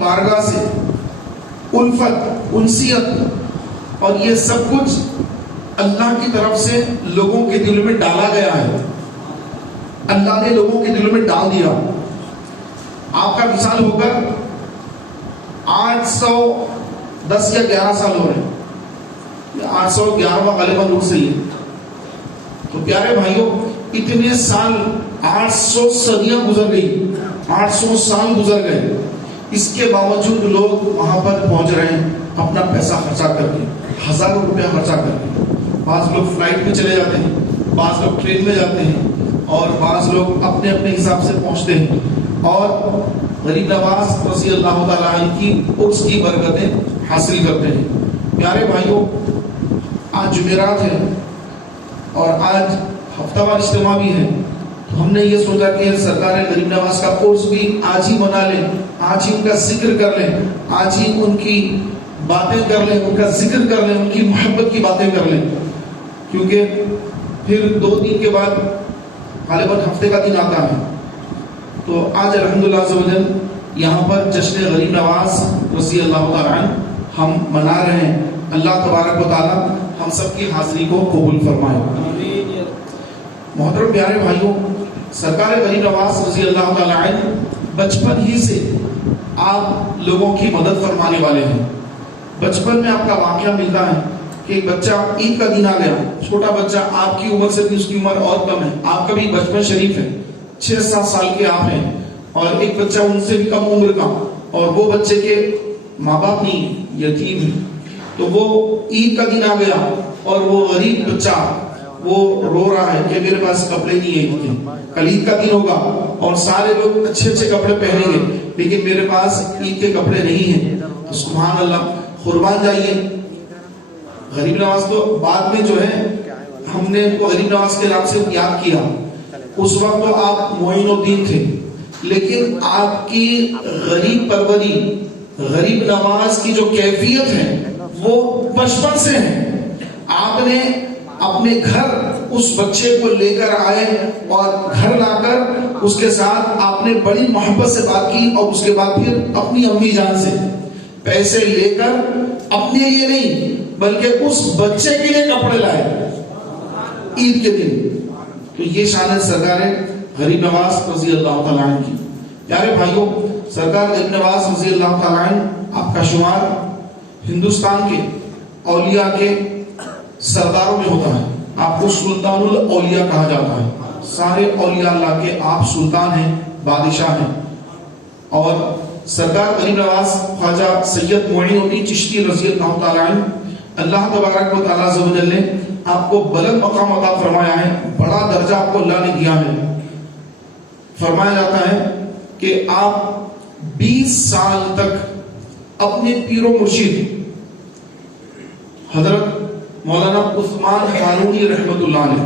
بارگاہ سے الفت، انسیت اور یہ سب کچھ اللہ کی طرف سے لوگوں کے دلوں میں ڈالا گیا ہے، اللہ نے لوگوں کے دلوں میں ڈال دیا۔ آپ کا مثال ہو کر 810 یا 11 سال ہو رہے ہیں، 811واں غالباً رخ سے ہی ہے۔ تو پیارے بھائیوں، اتنے سال 800 صدیاں گزر گئی، 800 سال گزر گئے، اس کے باوجود لوگ وہاں پر پہنچ رہے ہیں اپنا پیسہ خرچہ کر کے، ہزاروں روپیہ خرچہ کر کے۔ بعض لوگ فلائٹ میں چلے جاتے ہیں، بعض لوگ ٹرین میں جاتے ہیں، اور بعض لوگ اپنے اپنے حساب سے پہنچتے ہیں، اور غریب نواز رضی اللہ تعالیٰ عنہ کی عرس کی برکتیں حاصل کرتے ہیں۔ پیارے بھائیوں، آج جمعرات ہے اور آج ہفتہ وار اجتماع بھی ہے، تو ہم نے یہ سوچا کہ سرکار غریب نواز کا عرس بھی آج ہی منا لیں، آج ہی ان کا ذکر کر لیں، آج ہی ان کی باتیں کر لیں، ان کا ذکر کر لیں، ان کی محبت کی باتیں کر لیں، کیونکہ پھر 2 دن کے بعد غالباً ہفتے کا دن آتا ہے۔ تو آج الحمدللہ عز و جل یہاں پر جشن غریب نواز رضی اللہ تعالیٰ عنہ ہم منا رہے ہیں۔ اللہ تبارک و تعالیٰ ہم سب کی حاضری کو قبول فرمائے۔ محترم پیارے بھائیوں، سرکار غریب نواز رضی اللہ تعالیٰ عنہ بچپن ہی سے آپ لوگوں کی مدد فرمانے والے ہیں۔ بچپن میں آپ کا واقعہ ملتا ہے کہ ایک بچہ، عید کا دن آ گیا، چھوٹا بچہ، آپ کی عمر سے بھی اس کی عمر اور کم ہے، آپ کا بھی بچپن شریف ہے، 6-7 سال کے آپ ہیں، اور ایک بچہ ان سے بھی کم عمر کا، اور وہ بچے کے ماں باپ نہیں، یتیم ہے۔ تو وہ عید کا دن آ گیا اور وہ غریب بچہ وہ رو رہا ہے کہ میرے پاس کپڑے نہیں ہیں عید کے، کل عید کا دن ہوگا اور سارے لوگ اچھے اچھے کپڑے پہنیں گے، لیکن میرے پاس عید کے کپڑے نہیں ہیں۔ تو سبحان اللہ، قربان جائیے، غریب نواز تو بعد میں جو ہے ہم نے ان کو غریب نواز کے نام سے یاد کیا، اس وقت تو آپ معین الدین تھے، لیکن آپ کی غریب پروری، غریب نواز کی جو کیفیت ہے وہ بچپن سے ہے۔ آپ نے اپنے گھر اس بچے کو لے کر آئے اور گھر لا کر اس کے ساتھ آپ نے بڑی محبت سے بات کی، اور اس کے بعد پھر اپنی امی جان سے پیسے لے کر اپنے لیے نہیں بلکہ اس بچے کے لیے کپڑے لائے عید کے دن۔ تو یہ شان ہے سرکار غریب نواز رضی اللہ تعالیٰ عنہ کی۔ پیارے بھائیوں، سرکار غریب نواز رضی اللہ تعالیٰ عنہ آپ کا شمار ہندوستان کے اولیاء کے سرداروں میں ہوتا ہے، آپ کو سلطان الاولیاء کہا جاتا ہے۔ سارے اولیاء اللہ کے آپ سلطان ہیں، بادشاہ ہیں۔ اور سرکار غریب نواز خواجہ سید معین الدین چشتی رضی اللہ تعالیٰ عنہ، اللہ تبارک و تعالیٰ عز و جل نے آپ کو بلند مقام عطا فرمایا ہے، بڑا درجہ آپ کو اللہ نے دیا ہے۔ فرمایا جاتا ہے کہ آپ 20 سال تک اپنے پیر و مرشد حضرت مولانا عثمان ہارونی رحمت اللہ علیہ،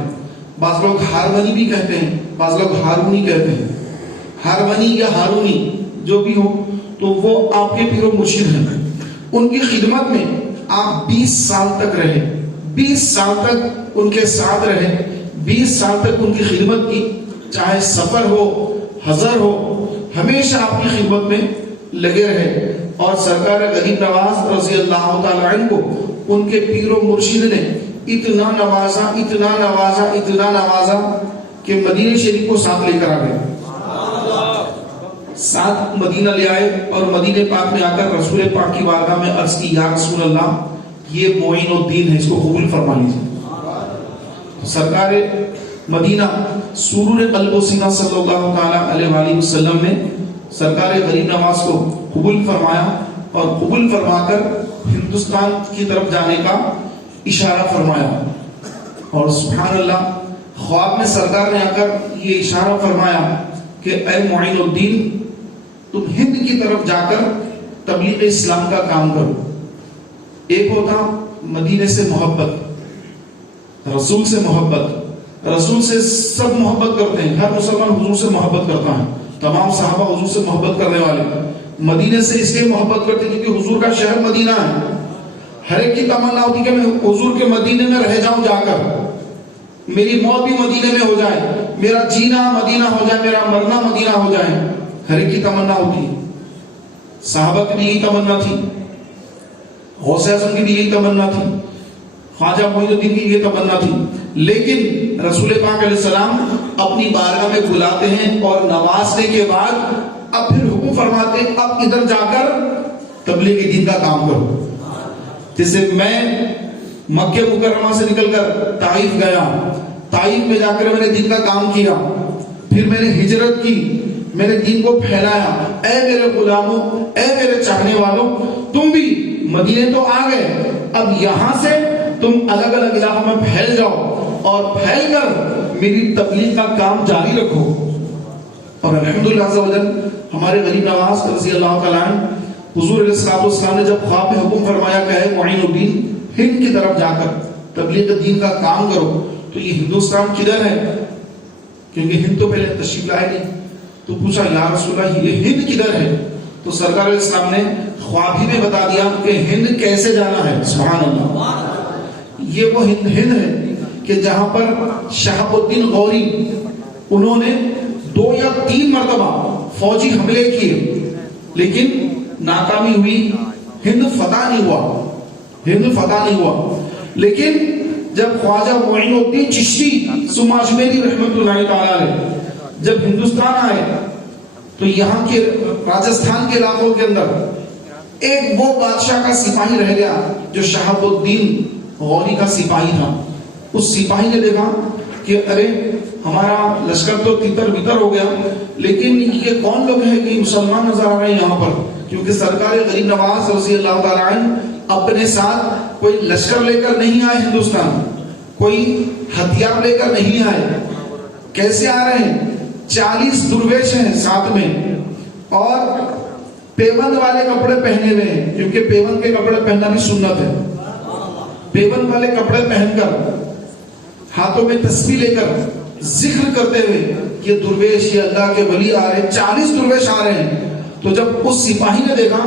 بعض لوگ ہارونی بھی کہتے ہیں، بعض لوگ ہارونی کہتے ہیں، ہارونی یا ہارونی جو بھی ہو، تو وہ آپ کے پیر و مرشد ہیں۔ ان کی خدمت میں آپ 20 سال تک رہے، 20 سال تک ان کے ساتھ رہے، 20 سال تک ان کی خدمت کی، چاہے سفر ہو، حضر ہو، ہمیشہ آپ کی خدمت میں لگے رہے۔ اور سرکار غریب نواز رضی اللہ تعالیٰ عنہ کو ان کے پیر و مرشد نے اتنا نوازا، اتنا نوازا، اتنا نوازا کہ مدینہ شریف کو ساتھ لے کر آ گئے، ساتھ مدینہ لے آئے، اور مدینہ پاک میں آ کر رسول پاک کی بارگاہ میں عرض کی، یا رسول اللہ، یہ معین الدین ہے، اس کو قبول فرما لیجیے۔ سرکار مدینہ سرور قلب و سینہ صلی اللہ تعالیٰ علیہ وآلہ وسلم نے سرکار غریب نواز کو قبول فرمایا، اور قبول فرما کر ہندوستان کی طرف جانے کا اشارہ فرمایا۔ اور سبحان اللہ، خواب میں سرکار نے آ کر یہ اشارہ فرمایا کہ اے معین الدین، تم ہند کی طرف جا کر تبلیغ اسلام کا کام کرو۔ ایک ہوتا مدینے سے محبت، رسول سے محبت، رسول سے سب محبت کرتے ہیں، ہر مسلمان حضور سے محبت کرتا ہے، تمام صحابہ حضور سے محبت کرنے والے، مدینے سے اس لیے محبت کرتے کیونکہ حضور کا شہر مدینہ ہے۔ ہر ایک کی تمنا ہوتی کہ میں حضور کے مدینے میں رہ جاؤں، جا کر میری موت بھی مدینے میں ہو جائے، میرا جینا مدینہ ہو جائے، میرا مرنا مدینہ ہو جائے، ہر ایک کی تمنا ہوتی۔ صحابہ کی بھی یہی تمنا تھی، غوث اعظم کی بھی یہی تمنا تھی، خواجہ معین الدین کی یہ تمنا تھی، لیکن رسول پاک علیہ السلام اپنی بارگاہ میں بلاتے ہیں اور نوازنے کے بعد اب پھر حکم فرماتے ہیں اب ادھر جا کر تبلیغ دین کا کام کرو. جیسے میں مکہ مکرمہ سے نکل کر طائف گیا، طائف میں جا کر میں نے دین کا کام کیا، پھر میں نے ہجرت کی، میں نے دین کو پھیلایا. اے میرے غلاموں، اے میرے چاہنے والوں، تم بھی مدینے تو آ گئے، اب یہاں سے تم الگ الگ علاقوں میں پھیل جاؤ اور پھیل کر میری تبلیغ کا کام جاری رکھو. اور الحمدللہ عز و جل ہمارے غریب نواز رضی اللہ تعالیٰ عنہ حضور علیہ السلام نے جب خواب میں حکم فرمایا کہ ہے معین الدین ہند کی طرف جا کر تبلیغ دین کا کام کرو، تو یہ ہندوستان کدھر ہے؟ کیونکہ ہند تو پہلے تشریف لائے نہیں. تو پوچھا یا رسول اللہ یہ ہند کدھر ہے؟ تو سرکار علیہ السلام نے خواب ہی میں بتا دیا کہ ہند کیسے جانا ہے. سبحان اللہ، یہ وہ ہند ہے کہ جہاں پر شہاب الدین غوری انہوں نے 2 یا 3 مرتبہ فوجی حملے کیے لیکن ناکامی ہوئی، ہند فتح نہیں ہوا، ہند فتح نہیں ہوا. لیکن جب خواجہ معین الدین چشتی ثم اجمیری رحمۃ اللہ تعالی علیہ جب ہندوستان آئے تو یہاں کے راجستھان کے علاقوں کے اندر ایک وہ بادشاہ کا سپاہی رہ گیا جو شہاب الدین غوری کا سپاہی تھا. اس سپاہی نے دیکھا کہ ارے ہمارا لشکر تو تیتر بتر ہو گیا، لیکن یہ کون لوگ ہیں کہ مسلمان نظر آ رہے ہیں یہاں پر، کیونکہ سرکار غریب نواز رضی اللہ تعالیٰ عنہ اپنے ساتھ کوئی لشکر لے کر نہیں آئے ہندوستان، کوئی ہتھیار لے کر نہیں آئے. کیسے آ رہے ہیں؟ 40 درویش ہیں ساتھ میں اور پیوند والے کپڑے پہنے ہوئے ہیں، کیونکہ پیوند کے کپڑے پہننا بھی سنت ہے. پیوند والے کپڑے پہن کر ہاتھوں میں تسبیح لے کر ذکر کرتے ہوئے یہ درویش، یہ اللہ کے ولی آ رہے ہیں، 40 درویش آ رہے ہیں. تو جب اس سپاہی نے دیکھا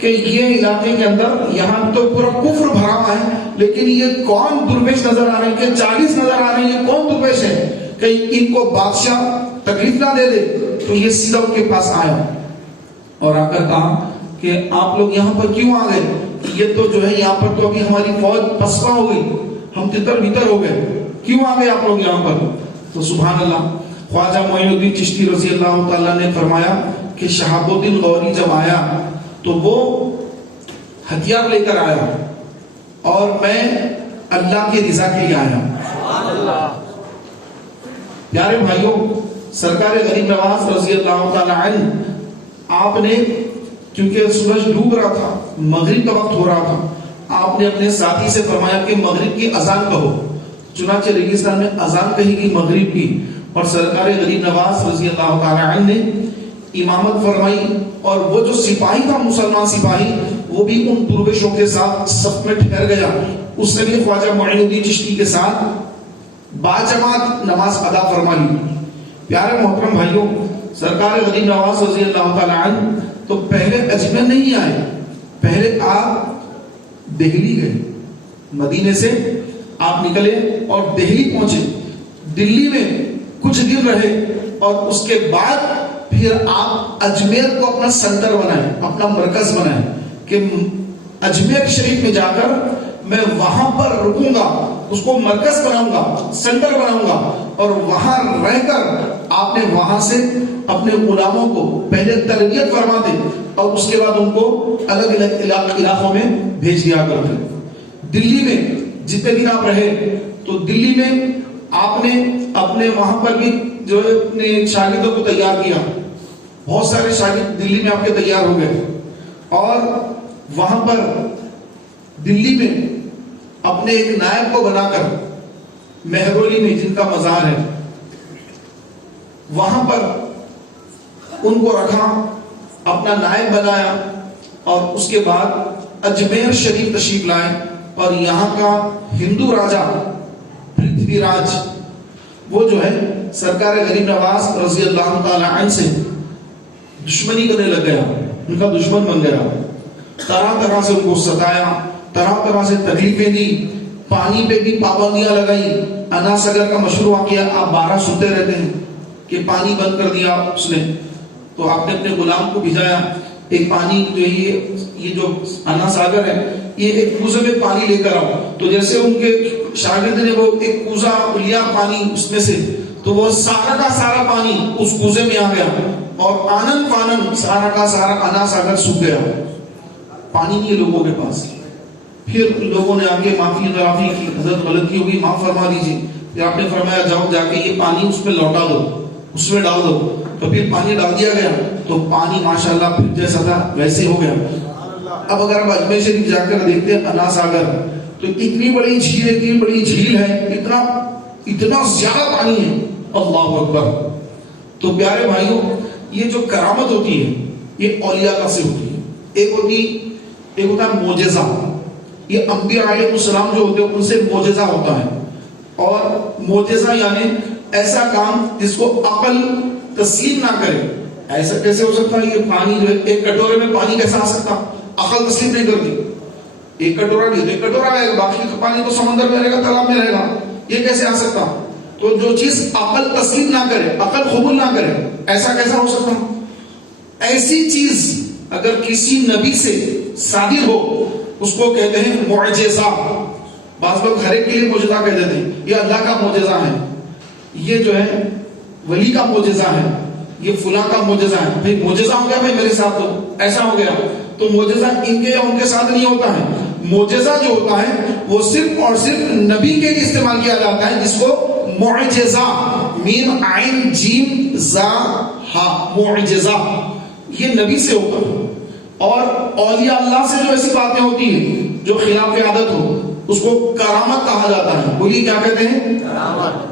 کہ یہ علاقے کے اندر یہاں تو پورا کفر بھرا ہوا ہے، لیکن یہ کون درویش نظر آ رہے ہیں کہ 40 نظر آ رہے ہیں، یہ کون درویش ہے کہ ان کو بادشاہ تکلیف نہ دے دے. تو یہ سیدھا ان کے پاس آیا اور آ کر کہا کہ آپ لوگ یہاں پر کیوں آ گئے؟ یہ تو جو ہے یہاں پر تو ابھی ہماری فوج پسپا ہو گئی، ہم تتر بھیتر ہو گئے، کیوں آ گئے آپ لوگ یہاں پر؟ تو سبحان اللہ، خواجہ معین الدین چشتی رضی اللہ تعالیٰ نے فرمایا کہ شہاب الدین غوری جب آیا تو وہ ہتھیار لے کر آیا اور میں اللہ کی رضا کے لیے آیا. پیارے بھائیوں، سرکار غریب نواز رضی اللہ تعالیٰ عنہ آپ نے کیونکہ سورج ڈوب رہا تھا، مغرب کا وقت ہو رہا تھا، آپ نے اپنے ساتھی سے فرمایا کہ مغرب کی اذان کہو. چنانچہ ریگستان میں اذان کہی گئی مغرب کی، اور سرکار غریب نواز رضی اللہ تعالیٰ عنہ نے امامت فرمائی. اور وہ جو سپاہی تھا، مسلمان سپاہی، وہ بھی ان درویشوں کے ساتھ صف میں ٹھہر گیا. اس نے بھی خواجہ معین الدین چشتی کے ساتھ باجماعت نماز ادا فرما لی. پیارے محترم بھائیوں، سرکار غریب نواز رضی اللہ تعالیٰ عنہ تو پہلے اجمیر نہیں آئے، پہلے آپ دہلی گئے. مدینے سے آپ نکلے اور دہلی پہنچے، دلی میں کچھ دن رہے اور اس کے بعد پھر آپ اجمیر کو اپنا سنٹر بنائیں، اپنا مرکز بنائیں کہ اجمیر شریف میں جا کر میں وہاں پر رکوں گا، اس کو مرکز بناؤں گا، سنٹر بناؤں گا، اور وہاں رہ کر آپ نے وہاں سے اپنے غلاموں کو پہلے تربیت فرما دے اور اس کے بعد ان کو الگ الگ علاقوں میں بھیج دیا کرتے. دلی میں جتنے دن آپ رہے تو دلی میں آپ نے اپنے وہاں پر بھی جو ہے اپنے شاگردوں کو تیار کیا. بہت سارے شاگرد دلی میں آپ کے تیار ہو گئے اور وہاں پر دلی میں اپنے ایک نائب کو بنا کر مہرولی میں جن کا مزار ہے وہاں پر ان کو رکھا، اپنا نائب بنایا اور اس کے بعد اجمیر شریف تشریف لائے اور یہاں کا ہندو راجا پرتھوی راج وہ جو ہے سرکار غریب نواز رضی اللہ تعالی عنہ سے دشمنی کرنے لگ گیا، ان کا دشمن بن گیا. طرح طرح سے ان کو ستایا، طرح طرح سے تکلیفیں دی، پانی پہ بھی پابندیاں لگائی. انا سگر کا مشہور واقعہ آپ 12 سنتے رہتے ہیں کہ پانی بند کر دیا اس نے. تو آپ نے اپنے غلام کو بھیجایا، ایک پانی جو یہ جو انا ساگر ہے یہ ایک کوزے میں پانی لے کر آؤ، تو جیسے ان کے شاگرد نے وہ ایک کوزہ لیا پانی اس میں سے، تو وہ سارا کا سارا پانی اس کوزے میں آ گیا اور آنن فانن سارا کا سارا انا ساگر سوکھ گیا، پانی نہیں ہے لوگوں کے پاس۔ پھر لوگوں نے آگے معافی درافی کی، حضرت غلطی ہوگی معاف فرما دیجیے۔ پھر آپ نے فرمایا جاؤ جا کے یہ پانی اس میں لوٹا دو، اس میں ڈال دو، تو پھر پانی ڈال دیا گیا تو پانی ماشاءاللہ پھر جیسا تھا ویسے ہو گیا۔ اب اگر ہم اجمیر شریف جا کر دیکھتے ہیں انا ساگر، تو اتنی بڑی جھیل، اتنی بڑی جھیل ہے، اتنا زیادہ پانی ہے، اللہ اکبر۔ تو پیارے بھائیوں، یہ جو کرامت ہوتی ہے یہ اولیاء کا سے ہوتی ہے۔ ایک ہوتا ہے معجزہ، یہ انبیاء علیہ السلام جو ہوتے ہیں ان سے معجزہ ہوتا ہے، اور معجزہ یعنی ایسا کام جس کو عقل تسلیم نہ کرے۔ ایسا کیسے ہو سکتا ہے؟ یہ پانی جو ہے ایک کٹورے میں پانی کیسا آ سکتا؟ عقل تسلیم نہیں کرتی۔ ایک کٹورا نہیں، ایک کٹورا آئے گا، باقی کا پانی تو سمندر میں رہے گا، تالاب میں رہے گا، یہ کیسے آ سکتا؟ تو جو چیز عقل تسلیم نہ کرے، عقل قبول نہ کرے، ایسا کیسا ہو سکتا؟ ایسی چیز اگر کسی نبی سے صادر ہو اس کو کہتے ہیں معجزہ۔ بعض لوگ ہر ایک کے لیے معجزہ کہہ دیتے ہیں، یہ اللہ کا معجزہ ہے، یہ جو ہے ولی کا معجزہ ہے، یہ فلاں کا معجزہ ہے۔ بھئی معجزہ ہو گیا بھائی میرے ساتھ، تو ایسا ہو گیا، تو معجزہ ان کے یا ان کے ساتھ نہیں ہوتا ہے۔ معجزہ جو ہوتا ہے وہ صرف اور صرف نبی کے لیے استعمال کیا جاتا ہے، جس کو معجزہ، میم عین جیم زا ہا، معجزہ، یہ نبی سے ہوتا ہے۔ اور اولیاء اللہ سے جو ایسی باتیں ہوتی ہیں جو خلاف عادت ہو اس کو کرامت کہا جاتا ہے۔ بولیے کیا کہتے ہیں؟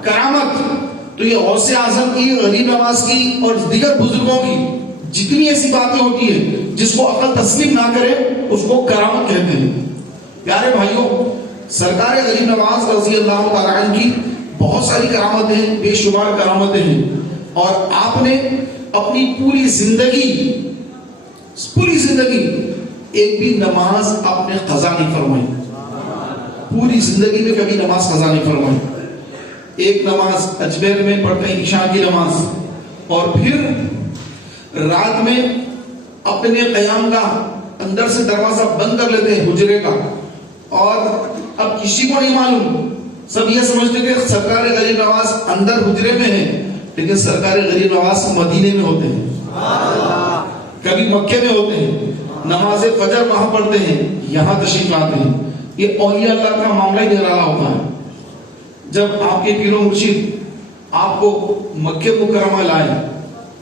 کرامت۔ تو یہ غوث اعظم کی، غریب نواز کی اور دیگر بزرگوں کی جتنی ایسی باتیں ہوتی ہیں جس کو عقل تسلیم نہ کرے اس کو کرامت کہتے ہیں۔ پیارے بھائیوں، سرکار غریب نواز رضی اللہ تعالیٰ عنہ کی بہت ساری کرامتیں ہیں، بے شمار کرامتیں ہیں، اور آپ نے اپنی پوری زندگی ایک بھی نماز آپ نے قضا نہیں فرمائی، پوری زندگی میں کبھی نماز قضا نہیں فرمائی۔ ایک نماز اجمیر میں پڑھتے ہیں عشاء کی نماز، اور پھر رات میں اپنے قیام کا اندر سے دروازہ بند کر لیتے ہیں حجرے کا، اور اب کسی کو نہیں معلوم، سب یہ سمجھتے کہ سرکار غریب نواز اندر حجرے میں ہے، لیکن سرکار غریب نواز مدینے میں ہوتے ہیں، کبھی مکے میں ہوتے ہیں، نماز فجر وہاں پڑھتے ہیں، یہاں تشریف لاتے ہیں۔ یہ اولیاء اللہ کا معاملہ ہی نرالا ہوتا ہے۔ جب آپ کے پیر و مرشد آپ کو مکہ مکرمہ لائے،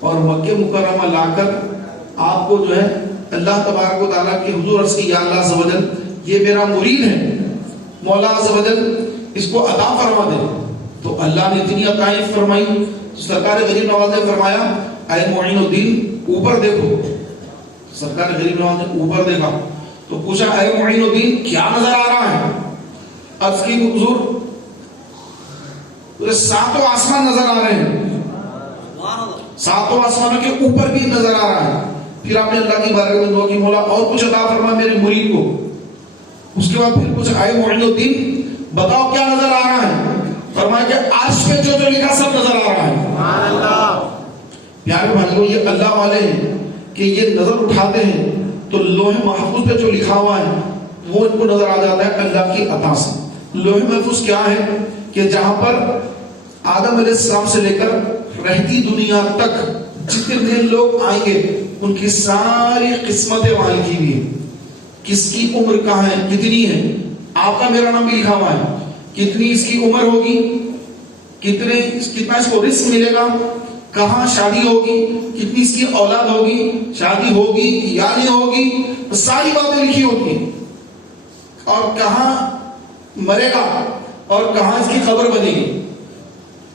اور مکہ مکرمہ لا کر آپ کو جو ہے اللہ تبارک و تعالیٰ کی حضور عرض کی، یا اللہ عز و جل یہ میرا مرید ہے، مولا عز و جل اس کو عطا فرما دے، تو اللہ نے اتنی عطائیں فرمائی۔ سرکار غریب نواز نے فرمایا اے معین الدین اوپر دیکھو۔ سرکار غریب نواز نے اوپر دیکھا تو پوچھا اے معین الدین کیا نظر آ رہا ہے؟ عرض کی حضور ساتوں آسمان نظر آ رہے ہیں، ساتوں آسمانوں کے اوپر بھی نظر آ رہا ہے۔ پھر آپ نے اللہ کی بارگاہ میں دعا کی، مولا اور کچھ عطا فرما میرے مرید کو۔ اس کے بعد پھر پوچھا اے معین الدین بتاؤ کیا نظر آ رہا ہے؟ فرمایا کہ عرش پہ جو لکھا سب نظر آ رہا ہے۔ پیارے بھائیوں، یہ اللہ والے ہیں کہ یہ نظر اٹھاتے ہیں تو لوح محفوظ پہ جو لکھا ہوا ہے وہ ان کو نظر آ جاتا ہے اللہ کی عطا سے۔ لوح محفوظ کیا ہے کہ جہاں پر آدم علیہ السلام سے لے کر رہتی دنیا تک جتنے لوگ آئیں گے ان کی ساری قسمتیں وہاں لکھی ہوئی ہیں، کس کی عمر کہاں ہے، کتنی ہے، آپ کا میرا نام بھی لکھا ہوا ہے، کتنی اس کی عمر ہوگی، کتنا اس کو رزق ملے گا، کہاں شادی ہوگی، کتنی اس کی اولاد ہوگی، شادی ہوگی یا نہیں ہوگی، ساری باتیں لکھی ہوتی ہیں، اور کہاں مرے گا اور کہاں اس کی قبر بنے گی۔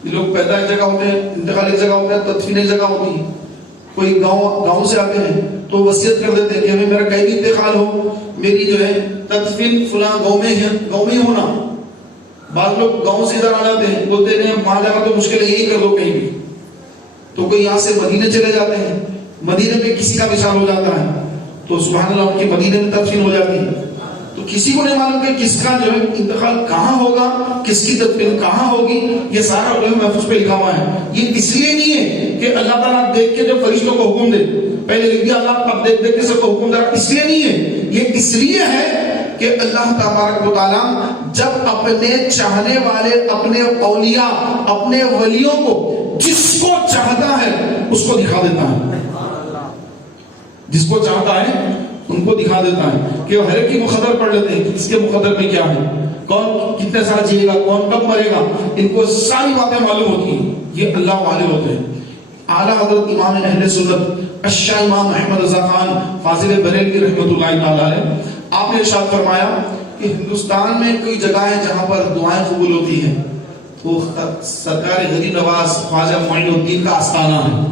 لوگ پیدا ایک جگہ ہوتے ہیں، انتقال ایک جگہ ہوتا ہے، تدفین ایک جگہ ہوتی ہے۔ کوئی گاؤں سے آتے ہیں تو وصیت کر دیتے ہیں کہ ہمیں میرا کہیں بھی انتقال ہو، میری جو ہے تدفین فلاں گاؤں میں ہونا۔ بعض لوگ گاؤں سے ادھر آ جاتے ہیں، بولتے ہیں وہاں جانا تو مشکل ہے، یہی کر دو کہیں بھی۔ تو کوئی یہاں سے مدینے چلے جاتے ہیں، مدینے میں کسی کا وصال ہو جاتا ہے تو سبحان اللہ ان کی مدینے میں تدفین ہو جاتی ہے۔ تو کسی کو نہیں معلوم کہ کس کا جو ہے انتقال کہاں ہوگا، کس کی تدفین کہاں ہوگی، یہ سارا لوح محفوظ پہ لکھا ہوا ہے۔ یہ اس لیے نہیں ہے کہ اللہ تعالیٰ دیکھ کے جب فرشتوں کو حکم دے پہلے لکھ دیا اللہ اب دیکھ دیکھ کے سب کو حکم دے رہا، اس لیے نہیں ہے، یہ اس لیے ہے کہ اللہ تبارک و تعالیٰ جب اپنے چاہنے والے، اپنے اولیاء، اپنے ولیوں کو جس کو چاہتا ہے اس کو دکھا دیتا ہے، جس کو چاہتا ہے ان کو دکھا دیتا ہے کہ ہر ایک کی مقدر پڑھ لیتے ہیں، اس کے مقدر میں کیا ہے، کون کتنے سال جیے گا، کون کب مرے گا، ان کو ساری باتیں معلوم ہوتی ہیں، یہ اللہ والے ہوتے ہیں۔ اعلیٰ حضرت امام اہل سنت الشاہ امام محمد رضا خان فاضل بریلوی رحمۃ اللہ تعالی علیہ، آپ نے ارشاد فرمایا کہ ہندوستان میں کوئی جگہ ہے جہاں پر دعائیں قبول ہوتی ہیں، وہ سرکار غریب نواز خواجہ معین الدین کا آستانہ ہے۔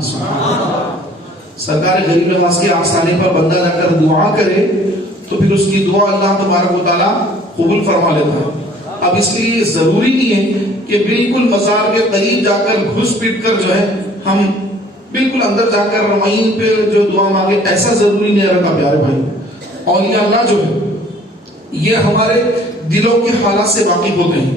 سرکار غریب نواز کے آستانے پر بندہ جا کر دعا کرے تو پھر اس کی دعا اللہ تبارک و تعالیٰ قبول فرما لیتا ہے۔ اب اس لیے ضروری نہیں ہے کہ بالکل مزار کے قریب جا کر گھس پیٹ کر جو ہے ہم بالکل اندر جا کر وہیں پہ جو دعا مانگے، ایسا ضروری نہیں رہتا پیارے بھائی۔ اولیاء اللہ جو ہے یہ ہمارے دلوں کے حالات سے واقف ہوتے ہیں،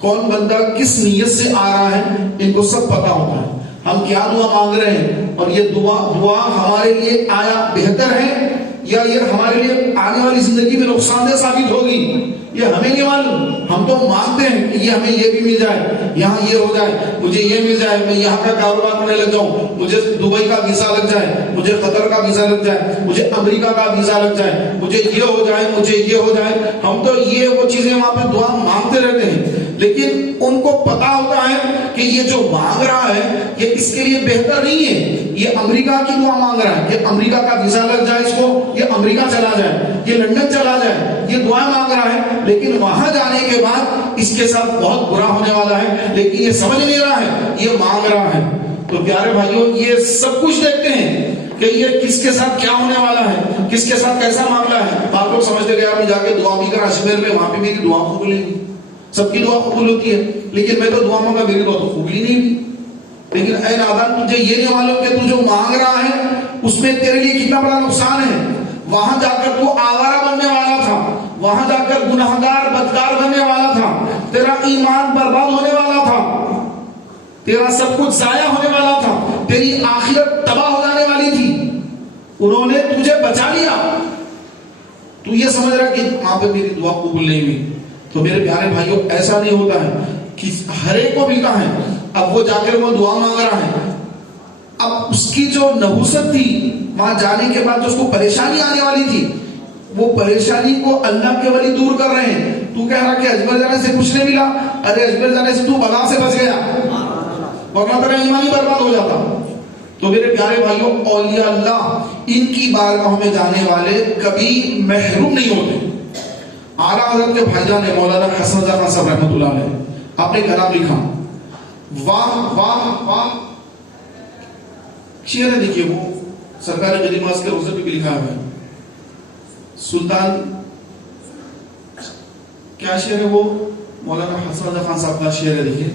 کون بندہ کس نیت سے آ رہا ہے ان کو سب پتا ہوتا ہے، ہم کیا دعا مانگ رہے ہیں اور یہ دعا ہمارے لیے آیا بہتر ہے یا یہ ہمارے لیے آنے والی زندگی میں نقصان دہ ثابت ہوگی، یہ ہمیں نہیں معلوم۔ ہم تو مانگتے ہیں کہ یہ ہمیں یہ بھی مل جائے، یہاں یہ ہو جائے، مجھے یہ مل جائے، میں یہاں کا کاروبار کرنے لگ جاؤں، مجھے دبئی کا ویزا لگ جائے، مجھے قطر کا ویزا لگ جائے، مجھے امریکہ کا ویزا لگ جائے، مجھے یہ ہو جائے، مجھے یہ ہو جائے۔ ہم تو یہ وہ چیزیں وہاں پہ دعا مانگتے رہتے ہیں، لیکن ان کو پتا ہوتا ہے کہ یہ جو مانگ رہا ہے یہ اس کے لیے بہتر نہیں ہے، یہ امریکہ کی دعا مانگ رہا ہے کہ امریکہ کا ویزا لگ جائے اس کو، یہ امریکہ چلا جائے، یہ لندن چلا جائے، یہ دعا مانگ رہا ہے، لیکن وہاں جانے کے بعد اس کے ساتھ بہت برا ہونے والا ہے، لیکن یہ سمجھ نہیں رہا ہے، یہ مانگ رہا ہے۔ تو پیارے بھائیوں یہ سب کچھ دیکھتے ہیں کہ یہ کس کے ساتھ کیا ہونے والا ہے، کس کے ساتھ کیسا معاملہ ہے۔ آپ لوگ سمجھتے کہ میں جا کے دعا بھی کر اجمیر میں، وہاں پہ میری دعا قبول نہیں، سب کی دعا قبول ہوتی ہے، لیکن میں تو دعا مانگا میری دعا تو قبول ہی نہیں ہوئی۔ لیکن اے نادان، تجھے یہ نہیں معلوم کہ تو جو مانگ رہا ہے اس میں تیرے لیے کتنا بڑا نقصان ہے۔ وہاں جا کر تو آوارہ بننے والا تھا، وہاں جا کر گناہگار بدکار بننے والا تھا، تیرا ایمان برباد ہونے والا تھا، تیرا سب کچھ ضائع ہونے والا تھا، تیری آخرت تباہ ہو جانے والی تھی۔ انہوں نے تجھے بچا لیا، تو یہ سمجھ رہا کہ وہاں پہ میری دعا قبول نہیں ہوئی۔ تو میرے پیارے بھائیوں ایسا نہیں ہوتا ہے کہ ہر ایک کو ملتا ہے۔ اب وہ جا کر وہ دعا مانگ رہا ہے، اب اس کی جو نحوست تھی وہاں جانے کے بعد جو اس کو پریشانی آنے والی تھی، وہ پریشانی کو اللہ کے ولی دور کر رہے ہیں۔ تو کہہ رہا کہ اجمیر جانے سے کچھ نہیں ملا، ارے اجمیر جانے سے تو بلا سے بچ گیا، ورنہ تیرا ایمان ہی برباد ہو جاتا۔ تو میرے پیارے بھائیوں اولیاء اللہ ان کی بارگاہوں میں جانے والے کبھی محروم نہیں ہوتے۔ اعلیٰ حضرت کے بھائی جان مولانا حسن رضا خان صاحب رحمۃ اللہ علیہ، آپ نے کلام لکھا، واہ واہ واہ، شعر ہے، دیکھیے وہ سرکار غریب نواز کے روزے پہ بھی لکھا ہے، سلطان کیا شعر ہے وہ، مولانا حسن رضا خان صاحب کا شعر ہے، دیکھیے،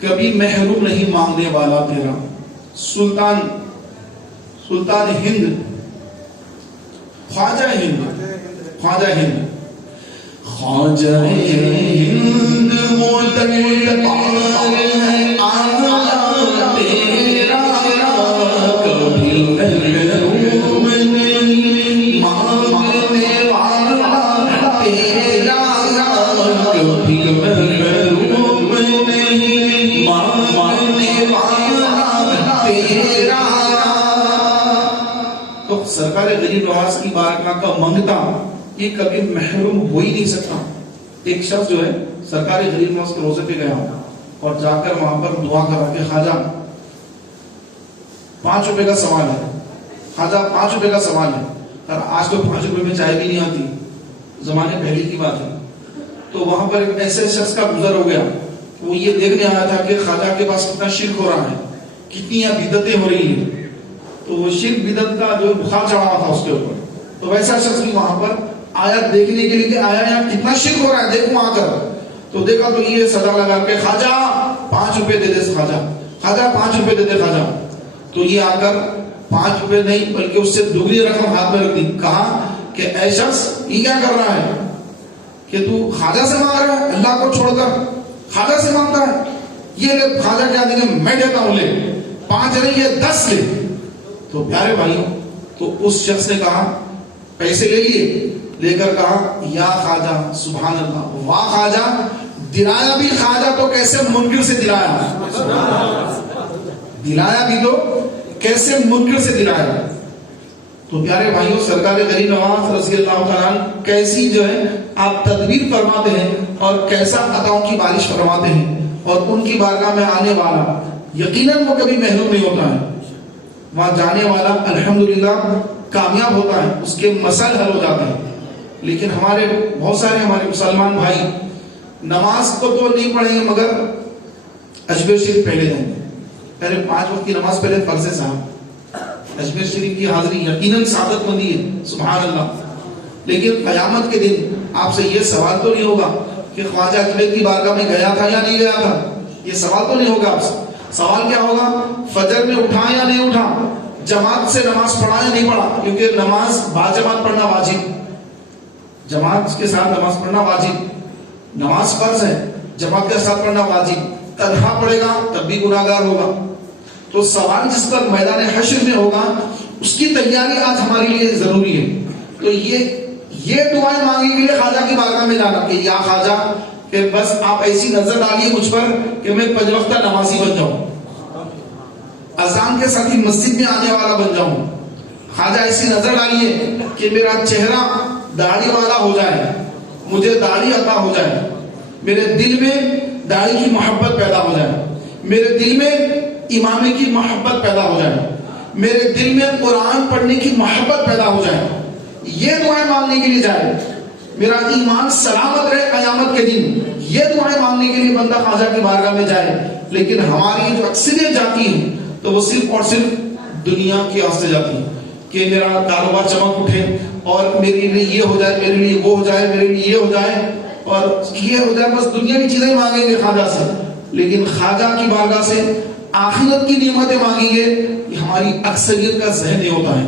کبھی محروم نہیں مانگنے والا تیرا سلطان، سلطان ہند، خواجہ ہند، خواجہ ہند، خواجہ ہند تو سرکار غریب نواز کی بارگاہ کا منگتا یہ کبھی محروم ہو ہی نہیں سکتا۔ ایک شخص جو ہے سرکار غریب نواز کے روزے پہ گیا اور جا کر وہاں پر دعا کرا کہ خواجہ 5 روپے کا سوال ہے، خواجہ 5 روپے کا سوال ہے، اور آج تو 5 روپے میں چائے بھی نہیں آتی، زمانے پہلے کی بات ہے۔ تو وہاں پر ایک ایسے شخص کا گزر ہو گیا، وہ یہ دیکھنے آیا تھا کہ خواجہ کے پاس کتنا شرک ہو رہا ہے، کتنی بدعتیں ہو رہی ہیں، تو وہ شرک بدعت کا جو بخار چڑھا ہوا تھا اس کے اوپر، تو ویسا شخص بھی وہاں پر آیا دیکھنے کے لیے کہ آیا یہاں کتنا شرک ہو رہا ہے، دیکھو آ کر۔ تو دیکھا تو یہ صدا لگا کہ خواجہ 5 روپے دے دے، خواجہ خواجہ 5 روپے دے دے خواجہ۔ تو یہ آ کر 5 روپے نہیں بلکہ اس سے دگنی رقم ہاتھ میں رکھ دی، کہا کہ اے شخص یہ کیا کر رہا ہے کہ تو خواجہ سے مانگ رہا ہے، اللہ کو چھوڑ کر خواجہ سے مانگتا ہے، یہ خواجہ کیا دیں گے، میں دیتا ہوں، لے 5 نہیں ہے 10 لے. تو پیارے بھائیوں تو اس شخص نے کہا پیسے لے لیے, لے کر کہا یا خواجہ سبحان اللہ واہ خواجہ, دلایا بھی خواجہ تو کیسے منکر سے دلایا, دلایا بھی تو کیسے منکر سے دلایا. تو پیارے بھائیوں سرکار غریب نواز رضی اللہ تعالیٰ کیسی جو ہے آپ تدبیر فرماتے ہیں اور کیسا عطاؤں کی بارش فرماتے ہیں, اور ان کی بارگاہ میں آنے والا یقیناً وہ کبھی محروم نہیں ہوتا ہے, وہاں جانے والا الحمدللہ کامیاب ہوتا ہے, اس کے مسائل حل ہو جاتے ہیں. لیکن ہمارے بہت سارے ہمارے مسلمان بھائی نماز کو تو نہیں پڑھیں گے مگر اجمیر شریف پہلے جائیں گے, پہلے 5 وقت کی نماز پہلے فرض ہے صاحب, اجمیر شریف کی حاضری یقیناً سعادت مندی ہے سبحان اللہ. لیکن قیامت کے دن آپ سے یہ سوال تو نہیں ہوگا کہ خواجہ اجمیر کی بارگاہ میں گیا تھا یا نہیں گیا تھا, یہ سوال تو نہیں ہوگا آپ سے. سوال کیا ہوگا, فجر میں اٹھا یا نہیں اٹھا, جماعت سے نماز پڑھا یا نہیں پڑھا, کیونکہ نماز باجماعت پڑھنا واجب, جماعت کے ساتھ نماز پڑھنا واجب, نماز فرض ہے, جماعت کے ساتھ پڑھنا واجب, تنہا پڑھے گا تب بھی گناہگار ہوگا. تو سوال جس پر میدان حشر میں ہوگا اس کی تیاری آج ہمارے لیے ضروری ہے. تو یہ دعائیں مانگنے کے لیے خواجہ کی بارگاہ میں جانا کہ یا خواجہ کہ بس آپ ایسی نظر ڈالیے مجھ پر کہ میں 5 وقتہ نمازی بن جاؤں, اذان کے ساتھ ہی مسجد میں آنے والا بن جاؤں. خواجہ ایسی نظر ڈالیے کہ میرا چہرہ داڑھی والا ہو جائے, مجھے داڑھی عطا ہو جائے, میرے دل میں داڑھی کی محبت پیدا ہو جائے, میرے دل میں امامے کی محبت پیدا ہو جائے, میرے دل میں قرآن پڑھنے کی محبت پیدا ہو جائے. یہ دعائیں مانگنے کے لیے جائے, میرا ایمان سلامت رہے قیامت کے دن, یہ دعائیں مانگنے کے لیے بندہ خواجہ کی بارگاہ میں جائے. لیکن ہماری جو اکثریت جاتی ہے تو وہ صرف اور صرف دنیا کے واسطے جاتی ہے کہ میرا کاروبار چمک اٹھے اور میرے لیے یہ ہو جائے, میرے لیے وہ ہو جائے, میرے لیے یہ ہو جائے اور یہ ہو جائے, بس دنیا کی چیزیں مانگیں گے خواجہ سے. لیکن خواجہ کی بارگاہ سے آخرت کی نعمتیں مانگیں گے, یہ ہماری اکثریت کا ذہن نہیں ہوتا ہے.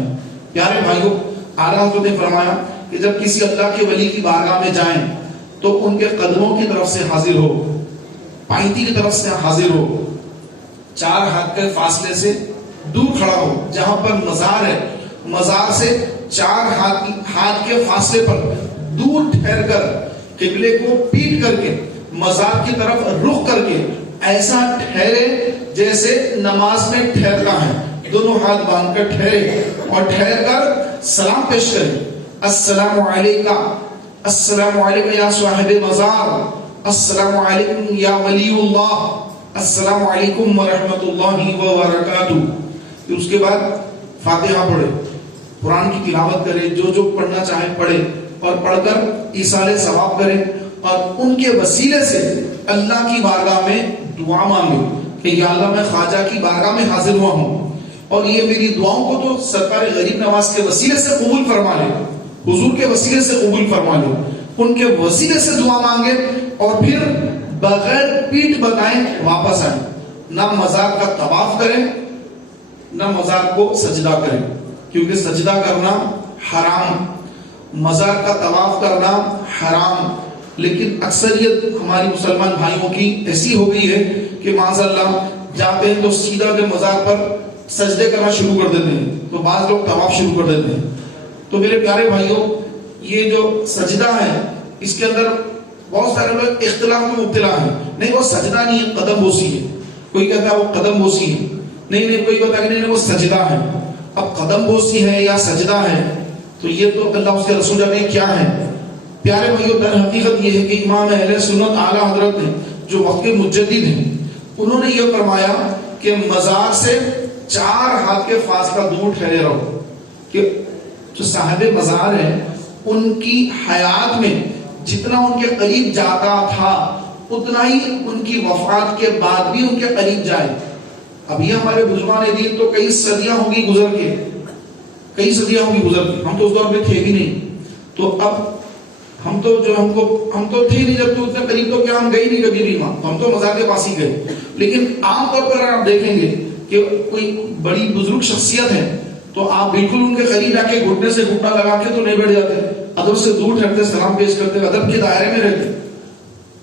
پیارے بھائیوں اعلیٰ حضرت نے فرمایا کہ جب کسی اللہ کے ولی کی بارگاہ میں جائیں تو ان کے قدموں کی طرف سے حاضر ہو, پائتی کی طرف سے حاضر ہو, 4 ہاتھ کے فاصلے سے دور کھڑا ہو. جہاں پر مزار ہے مزار سے 4 ہاتھ کے فاصلے پر دور ٹھہر کر قبلے کو پیٹ کر کے مزار کی طرف رخ کر کے ایسا ٹھہرے جیسے نماز میں ٹھہرتا ہے, دونوں ہاتھ باندھ کر ٹھہرے اور ٹھہر کر سلام پیش کرے. السلام علیکہ, السلام علیکم یا صاحب مزار, السلام علیکم یا ولی اللہ, السلام علیکم ورحمۃ اللہ وبرکاتہ. پھر اس کے بعد فاتحہ پڑھے, قرآن کی تلاوت کرے, جو پڑھنا چاہے پڑھے اور پڑھ کر ایصال ثواب کرے اور ان کے وسیلے سے اللہ کی بارگاہ میں دعا مانگے کہ یا اللہ میں خواجہ کی بارگاہ میں حاضر ہوا ہوں اور یہ میری دعاؤں کو تو سرکار غریب نواز کے وسیلے سے قبول فرما لے, حضور کے وسیلے سے قبول فرما لے, ان کے وسیلے سے دعا مانگے اور پھر بغیر پیٹ بگائیں واپس آئیں. نہ مزار کا طواف کریں نہ مزار کو سجدہ کریں, کیونکہ سجدہ کرنا حرام, مزار کا طواف کرنا حرام. لیکن اکثریت ہماری مسلمان بھائیوں کی ایسی ہو گئی ہے کہ معاذ اللہ جاتے ہیں تو سیدھا کے مزار پر سجدے کرنا شروع کر دیتے ہیں, تو بعض لوگ طواف شروع کر دیتے ہیں. تو میرے پیارے بھائیوں یہ جو سجدہ ہے اس کے اندر بہت سارے لوگ اختلاف میں مبتلا ہیں. نہیں وہ سجدہ نہیں ہے, قدم بوسی ہے. کوئی کہتا ہے وہ قدم بوسی ہے, نہیں کوئی کہتا ہے کہ نہیں وہ سجدہ ہے. اب قدم بوسی ہے یا سجدہ ہے تو یہ تو اللہ اس کے رسول جانے کیا ہے. پیارے بھائیوں در حقیقت یہ ہے کہ امام اہل سنت اعلیٰ حضرت نے جو وقت کے مجدد ہیں انہوں نے یہ فرمایا کہ مزار سے 4 ہاتھ کے فاصلہ دور ٹھہرے رہو. کہ جو صاحب مزار ہیں ان کی حیات میں جتنا ان کے قریب جاتا تھا اتنا ہی ان کی وفات کے بعد بھی ان کے قریب جائے. ابھی ہمارے بزرگان دین تو کئی صدیاں ہوں گی گزر کے, ہم تو اس دور میں تھے بھی نہیں. تو اب ہم تو تھے نہیں جب تو اتنے قریب, تو کیا ہم گئے نہیں کبھی بھی, ہم تو مزار کے پاس ہی گئے. لیکن عام طور پر آپ دیکھیں گے کہ کوئی بڑی بزرگ شخصیت ہے تو آپ بالکل ان کے قریب جا کے گھٹنے سے گھٹنا لگا کے تو نہیں بیٹھ جاتے, ادب سے دور ٹھہرتے, سلام پیش کرتے, ادب کے دائرے میں رہتے,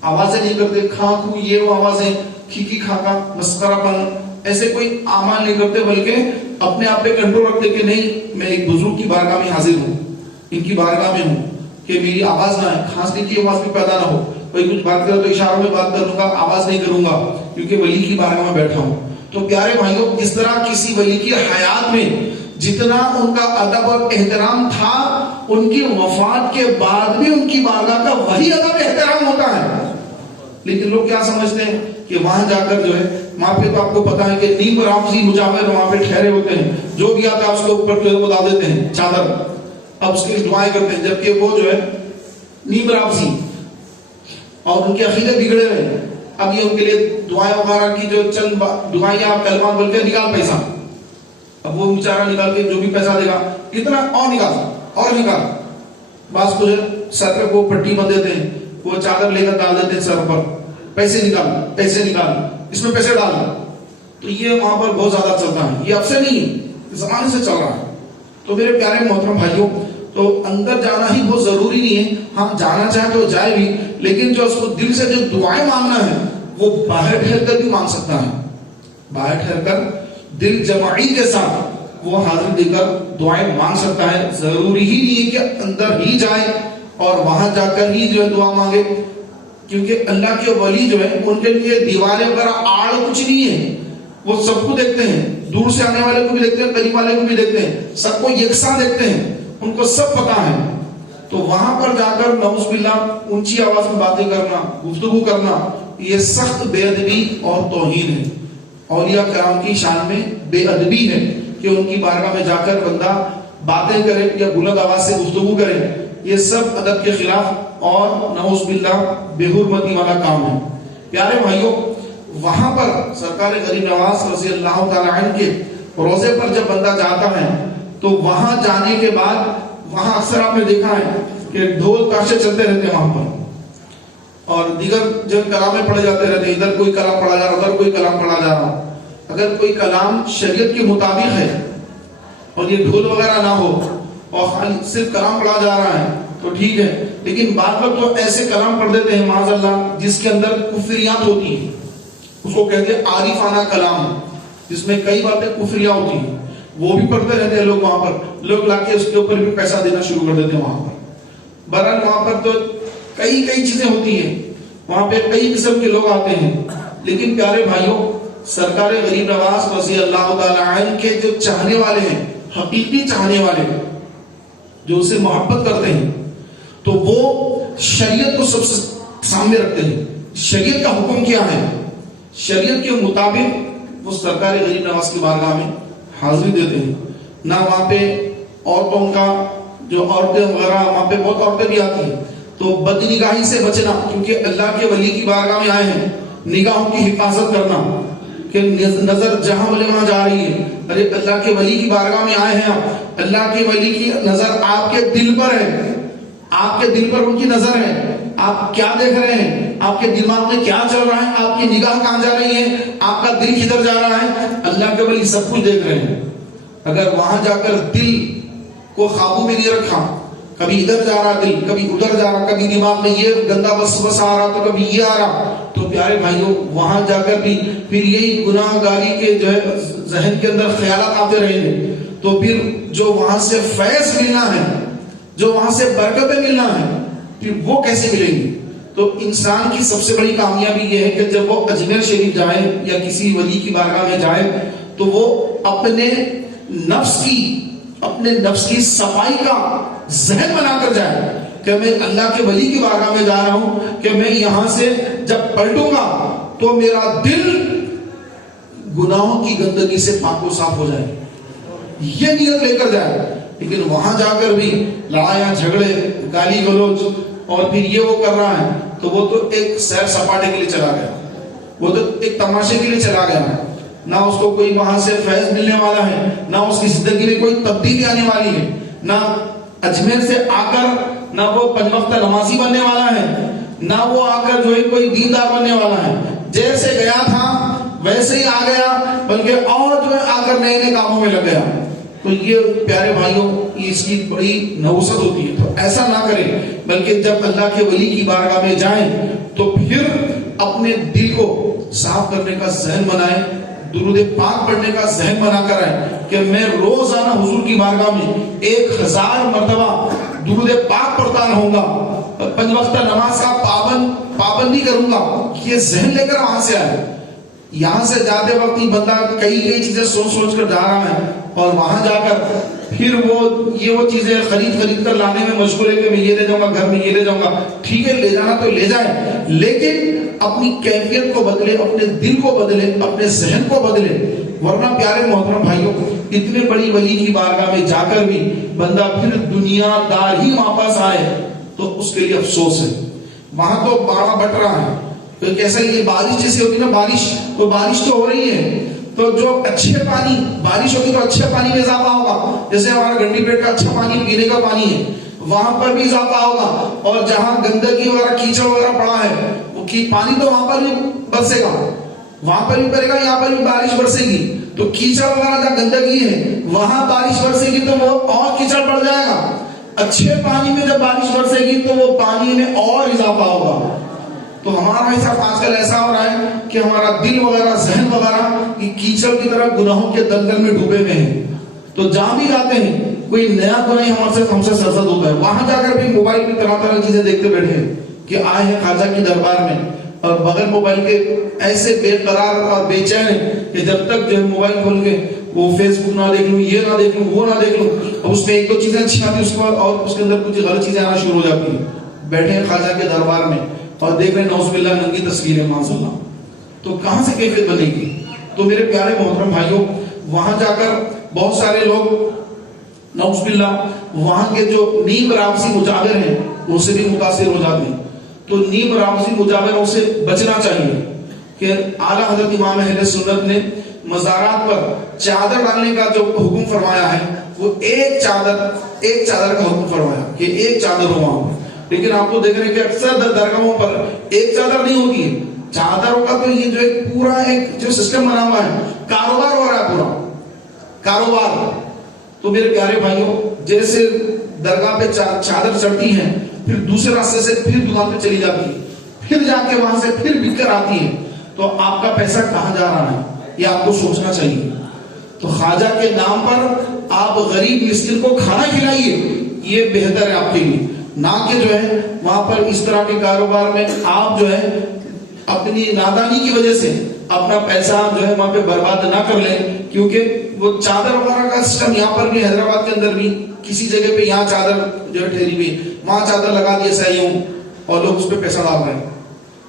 آوازیں نہیں کرتے, کھاں کو یہ وہ آوازیں, کھیکی کھاکا, مسخرہ پن, ایسے کوئی اعمال نہیں کرتے بلکہ اپنے آپ پہ کنٹرول رکھتے کہ نہیں میں ایک بزرگ کی بارگاہ میں حاضر ہوں، ان کی بارگاہ میں ہوں کہ میری آواز نہ ہے، کھانسنے کی آواز بھی پیدا نہ ہو، کوئی کچھ بات کرے تو اشاروں میں بات کروں گا، آواز نہیں کروں گا کیونکہ ولی کی بارگاہ میں بیٹھا ہوں۔ تو پیارے بھائیوں، اس طرح کسی ولی کی حیات میں جتنا ان کا ادب اور احترام تھا، ان کی وفات کے بعد بھی ان کی بارگاہ کا وہی ادب احترام ہوتا ہے۔ لیکن لوگ کیا سمجھتے ہیں کہ وہاں جا کر جو ہے، وہاں پہ تو آپ کو پتا ہے کہ نیم رافضی مجاور وہاں پہ ٹھہرے ہوتے ہیں، جو بھی آتا ہے اس کے اوپر وہ ڈال دیتے ہیں چادر، اب اس کے لیے دعائیں کرتے ہیں، جبکہ وہ جو ہے نیم رافضی اور ان کے عقیدے بگڑے ہوئے ہیں۔ اب یہ ان کے لیے دعائیں وغیرہ کی جو چند دعائیں آپ کلمات بول کے نکال پیسہ، اب وہ بیچارہ نکال کے جو بھی پیسہ دے گا اتنا اور نکال اور نکال، بعض کو جو سر پہ وہ پٹی بند دیتے ہیں، وہ چادر لے کر ڈال دیتے ہیں سر پر، پیسے نکال پیسے نکال، اس میں پیسے ڈال۔ تو یہ وہاں پر بہت زیادہ چلتا ہے، یہ اب سے نہیں ہے، زمانے سے چل رہا ہے۔ تو میرے پیارے محترم بھائیوں، تو اندر جانا ہی بہت ضروری نہیں ہے، ہاں جانا چاہے تو جائے بھی، لیکن جو اس کو دل سے جو دعائیں مانگنا ہے وہ باہر ٹھہر کر بھی مانگ سکتا ہے، باہر ٹھہر کر دل جمعی کے ساتھ وہ حاضر دے کر دعائیں مانگ سکتا ہے۔ ضروری ہی نہیں ہے کہ اندر ہی جائے اور وہاں جا کر ہی جو ہے دعا مانگے، کیونکہ اللہ کے ولی جو ہے ان کے لیے دیواریں وغیرہ آڑ کچھ نہیں ہے، وہ سب کو دیکھتے ہیں، دور سے آنے والے کو بھی دیکھتے ہیں، قریب والے کو بھی دیکھتے ہیں، سب کو یکساں دیکھتے ہیں، ان کو سب پتا ہے۔ تو وہاں پر جا کر نعوذ باللہ اونچی آواز میں باتیں کرنا، گفتگو کرنا، یہ سخت بے ادبی اور توہین ہے۔ اولیاء کرام کی شان میں بے ادبی ہے کہ ان کی بارگاہ میں جا کر بندہ باتیں کرے یا بلند آواز سے گفتگو کرے، یہ سب ادب کے خلاف اور نعوذ باللہ بے حرمتی والا کام ہے۔ پیارے بھائیوں، وہاں پر سرکار غریب نواز رضی اللہ تعالیٰ عنہ کے روزے پر جب بندہ جاتا ہے تو وہاں جانے کے بعد وہاں اکثر آپ نے دیکھا ہے کہ ڈھول تاشے چلتے رہتے ہیں وہاں پر، اور دیگر جو کلامیں پڑھے جاتے رہتے ہیں، ادھر کوئی کلام پڑھا جا رہا، ادھر کوئی کلام پڑھا جا رہا۔ اگر کوئی کلام شریعت کے مطابق ہے اور یہ ڈھول وغیرہ نہ ہو اور صرف کلام پڑھا جا رہا ہے تو ٹھیک ہے، لیکن بعض لوگ تو ایسے کلام پڑھ دیتے ہیں معاذ اللہ جس کے اندر کفریات ہوتی ہیں، اس کو کہتے ہیں عارفانہ کلام، جس میں کئی باتیں کفریاں ہوتی ہیں، وہ بھی پڑھتے رہتے ہیں لوگ، وہاں پر لوگ لا کے اس کے اوپر بھی پیسہ دینا شروع کر دیتے ہیں وہاں پر۔ بہرحال وہاں پر تو کئی چیزیں ہوتی ہیں، وہاں پہ کئی قسم کے لوگ آتے ہیں، لیکن پیارے بھائیوں، سرکار غریب نواز رضی اللہ تعالیٰ عنہ کے جو چاہنے والے ہیں، حقیقی چاہنے والے جو اسے محبت کرتے ہیں، تو وہ شریعت کو سب سے سامنے رکھتے ہیں۔ شریعت کا حکم کیا ہے، شریعت کے مطابق وہ سرکار غریب نواز کی بارگاہ میں حاضری دیتے ہیں۔ نہ وہاں پہ عورتوں کا، جو عورتیں وغیرہ وہاں پہ بہت عورتیں بھی آتی ہیں، تو بد نگاہی سے بچنا، کیونکہ اللہ کے ولی کی بارگاہ میں آئے ہیں، نگاہوں کی حفاظت کرنا کہ نظر جہاں بولے وہاں جا رہی ہے۔ ارے اللہ کے ولی کی بارگاہ میں آئے ہیں آپ، اللہ کے ولی کی نظر آپ کے دل پر ہے، آپ کے دل پر ان کی نظر ہے، آپ کیا دیکھ رہے ہیں، آپ کے دماغ میں کیا چل رہا ہے، آپ کی نگاہ کہاں جا رہی ہے، آپ کا دل کدھر جا رہا ہے، اللہ کے ولی سب کچھ دیکھ رہے ہیں۔ اگر وہاں جا کر دل کو قابو میں نہیں رکھا، کبھی ادھر جا رہا دل، کبھی ادھر جا رہا، کبھی دماغ میں یہ گندا وسوسہ آ رہا تو کبھی یہ آ رہا، تو پیارے بھائیوں وہاں جا کر بھی پھر یہی گناہ گاری کے جو ہے ذہن کے اندر خیالات آتے رہیں گے، تو پھر جو وہاں سے فیض ملنا ہے، جو وہاں سے برکتیں ملنا ہے، پھر وہ کیسے ملیں گی؟ تو انسان کی سب سے بڑی کامیابی یہ ہے کہ جب وہ اجمیر شریف جائے یا کسی ولی کی بارگاہ میں جائے تو وہ اپنے نفس کی صفائی کا ذہن بنا کر جائے کہ میں اللہ کے ولی کی بارگاہ میں جا رہا ہوں، کہ میں یہاں سے جب پلٹوں گا تو میرا دل گناہوں کی گندگی سے پاک و صاف ہو جائے، یہ نیت لے کر جائے۔ لیکن وہاں جا کر بھی لڑائیاں، جھگڑے، گالی گلوچ اور پھر یہ وہ کر رہا ہے، تو وہ تو ایک سیر سپاٹے کے لیے چلا گیا، وہ تو ایک تماشے کے لیے چلا گیا، نہ اس کو کوئی وہاں سے فیض ملنے والا ہے، نہ اس کی زندگی میں کوئی تبدیلی آنے والی ہے، نہ اجمیر سے آ کر نہ وہ 5 وقت نمازی بننے والا ہے، نہ وہ آ کر جو ہے کوئی دیندار بننے والا ہے، جیسے گیا تھا ویسے ہی آ گیا، بلکہ اور جو ہے آ کر نئے نئے کاموں میں لگ گیا۔ تو یہ پیارے بھائیوں اس کی بڑی نحوست ہوتی ہے، تو ایسا نہ کریں، بلکہ جب اللہ کے ولی کی بارگاہ میں جائیں تو پھر اپنے دل کو صاف کرنے کا ذہن بنائیں، درود پاک پڑھنے کا ذہن بنا کر آئے کہ میں روزانہ حضور کی بارگاہ میں 1000 مرتبہ درود پاک پڑھتا رہوں گا، 5 وقت نماز کا پابندی کروں گا. یہ ذہن لے کر وہاں سے آئے. یہاں سے جاتے وقت ہی بندہ کئی چیزیں سوچ کر جا رہا ہے اور وہاں جا کر پھر وہ چیزیں خرید کر لانے میں مشغول ہے کہ میں یہ لے جاؤں گا، گھر میں یہ لے جاؤں گا. ٹھیک ہے، لے جانا تو لے جائے، لیکن اپنی کیفیت کو بدلے، اپنے دل کو بدلے، اپنے ذہن کو بدلے. ورنہ پیارے محترم بھائیوں، اتنے بڑی ولی کی بارگاہ میں جا کر بھی بندہ پھر دنیا دار ہی واپس آئے تو اس کے لیے افسوس ہے. وہاں تو باڑا بٹ رہا ہے. کیسا یہ بارش جیسے ہوگی نا، بارش تو ہو رہی ہے، تو جو اچھے پانی، بارش ہوگی تو اچھے پانی میں اضافہ ہوگا. جیسے ہمارا گنڈی پیٹ کا اچھا پانی پینے کا پانی ہے، وہاں پر بھی اضافہ ہوگا. اور جہاں گندگی وغیرہ کیچڑ وغیرہ پڑا ہے وہ پانی تو وہاں پر بھی برسے گا، وہاں پر بھی پڑے گا، یہاں پر بھی بارش برسے گی. تو کیچڑ وغیرہ جہاں گندگی ہے وہاں بارش برسے گی تو وہ اور کیچڑ بڑھ جائے گا. اچھے پانی میں جب بارش برسے گی تو وہ پانی میں اور اضافہ ہوگا. تو ہمارا حساب آج کل ایسا ہو رہا ہے کہ ہمارا دل وغیرہ، ذہن وغیرہ کیچڑ کی طرح گناہوں کے دلدل میں ڈوبے ہوئے ہیں. تو جہاں بھی جاتے ہیں کوئی نیا گناہ ہم سے سرزد ہوتا ہے. وہاں جا کر بھی موبائل میں طرح کی چیزیں دیکھتے بیٹھے ہیں کہ آئے ہیں خواجہ کی دربار میں، اور بغیر موبائل کے ایسے بے قرار اور بے چین کہ جب تک جو موبائل کھول کے وہ فیس بک نہ دیکھ لوں، یہ نہ دیکھ لوں، وہ نہ دیکھ لوں، اور اس میں 1-2 چیزیں اچھی آتی ہیں اس کو، اور اس کے اندر کچھ غلط چیزیں آنا شروع ہو جاتی ہیں. بیٹھے ہیں خواجہ کے دربار میں اور دیکھ رہے ہیں نعوذ باللہ ننگی تصویریں معاذ اللہ. تو کہاں سے کیفیت بنے گی؟ تو میرے پیارے محترم بھائیوں، وہاں جا کر بہت سارے لوگ نعوذ باللہ وہاں کے جو نیم رابضی مجاور ہیں ان سے بھی متاثر ہو جاتے ہیں. تو نیم رابضی مجاوروں سے بچنا چاہیے کہ اعلیٰ حضرت امام اہل سنت نے مزارات پر چادر ڈالنے کا جو حکم فرمایا ہے وہ ایک چادر کا حکم فرمایا کہ ایک چادر ہو وہاں. لیکن آپ تو دیکھ رہے ہیں کہ اکثر درگاہوں پر ایک چادر نہیں ہوتی ہے. چادروں کا تو یہ جو ایک پورا ایک جو سسٹم بنا ہوا ہے، کاروبار ہو رہا ہے، پورا کاروبار. تو میرے پیارے بھائیوں، جیسے درگاہ پہ چادر چڑھتی ہے، پھر دوسرے راستے سے پھر دکان پہ چلی جاتی ہے، پھر جا کے وہاں سے پھر بک کر آتی ہے، تو آپ کا پیسہ کہاں جا رہا ہے یہ آپ کو سوچنا چاہیے. تو خواجہ کے نام پر آپ غریب مسکین کو کھانا کھلائیے، یہ بہتر ہے آپ کے لیے، نہ کہ جو ہے وہاں پر اس طرح کے کاروبار میں آپ جو ہے اپنی نادانی کی وجہ سے اپنا پیسہ جو ہے وہاں پہ برباد نہ کر لیں. کیونکہ وہ چادر وغیرہ کا سسٹم یہاں پر بھی، حیدرآباد کے اندر بھی کسی جگہ پہ یہاں چادر جو ہے ٹھہری ہوئی، وہاں چادر لگا دیے سیاحوں اور لوگ اس پہ پیسہ ڈال رہے ہیں.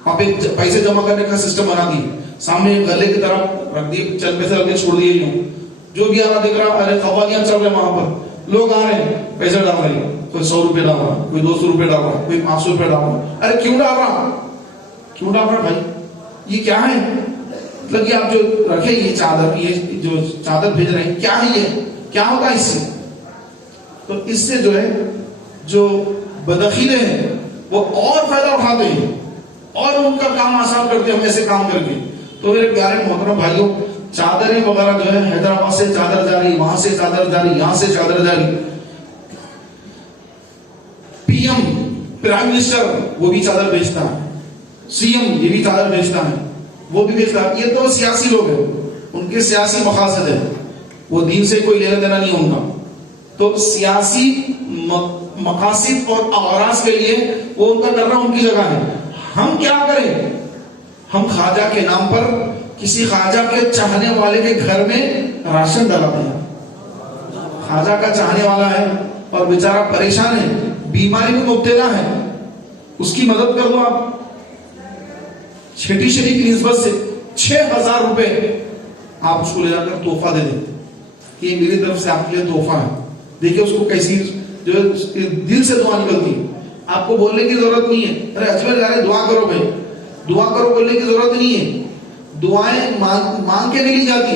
وہاں پہ پیسے جمع کرنے کا سسٹم بنا دیے، سامنے گلے کی طرف رکھ دیے، چند پیسے رکھ کے چھوڑ دیے. یوں جو بھی آ رہا دیکھ رہا، ارے قوالیاں چل رہے ہیں، وہاں پر لوگ آ رہے ہیں، پیسہ ڈال رہے ہیں. کوئی 100 روپے ڈال رہا، کوئی 200 روپے ڈال رہا، کوئی 500 روپے ڈال رہا. ارے کیوں ڈال رہا بھائی؟ یہ کیا ہے؟ مطلب کہ آپ جو رکھے یہ چادر، یہ جو چادر بھیج رہے ہیں، کیا ہے یہ؟ کیا ہوگا اس سے؟ تو اس سے جو ہے جو بدعقیدے ہیں وہ اور فائدہ اٹھاتے ہیں اور ان کا کام آسان کرتے ہیں ہم ایسے کام کر کے. تو میرے پیارے محترم بھائیوں، چادریں وغیرہ جو ہے حیدرآباد سے چادر جاری، وہاں سے چادر جاری، یہاں سے چادر جاری. پی ایم پرائم منسٹر وہ بھی چادر بیچتا ہے، سی ایم یہ بھی چادر بیچتا ہے، وہ بھی بیچتا ہے. یہ تو سیاسی لوگ ہیں، ان کے سیاسی مقاصد ہیں، وہ دین سے کوئی لینا دینا نہیں ان کا. تو سیاسی مقاصد اور اغراض کے لیے وہ ان کا کرنا ان کی جگہ ہے. ہم کیا کریں؟ ہم خواجہ کے نام پر کسی خواجہ کے چاہنے والے کے گھر میں راشن ڈلاتے ہیں. خواجہ کا چاہنے والا ہے اور بیچارہ پریشان ہے، بیماری میں مبتلا ہے، اس کی مدد کر دو. آپ چھٹی شریف کی نسبت سے 6000 روپے آپ اس کو لے جا کر تحفہ دے دیں کہ یہ میری طرف سے آپ کے لیے تحفہ ہے. دیکھیں اس کو کیسی جو دل سے دعا نکلتی ہے. آپ کو بولنے کی ضرورت نہیں ہے، ارے اجمیر جا رہے دعا کرو بھائی، دعا کرو بولنے کی ضرورت نہیں ہے. دعائیں مانگ کے نہیں لی جاتی،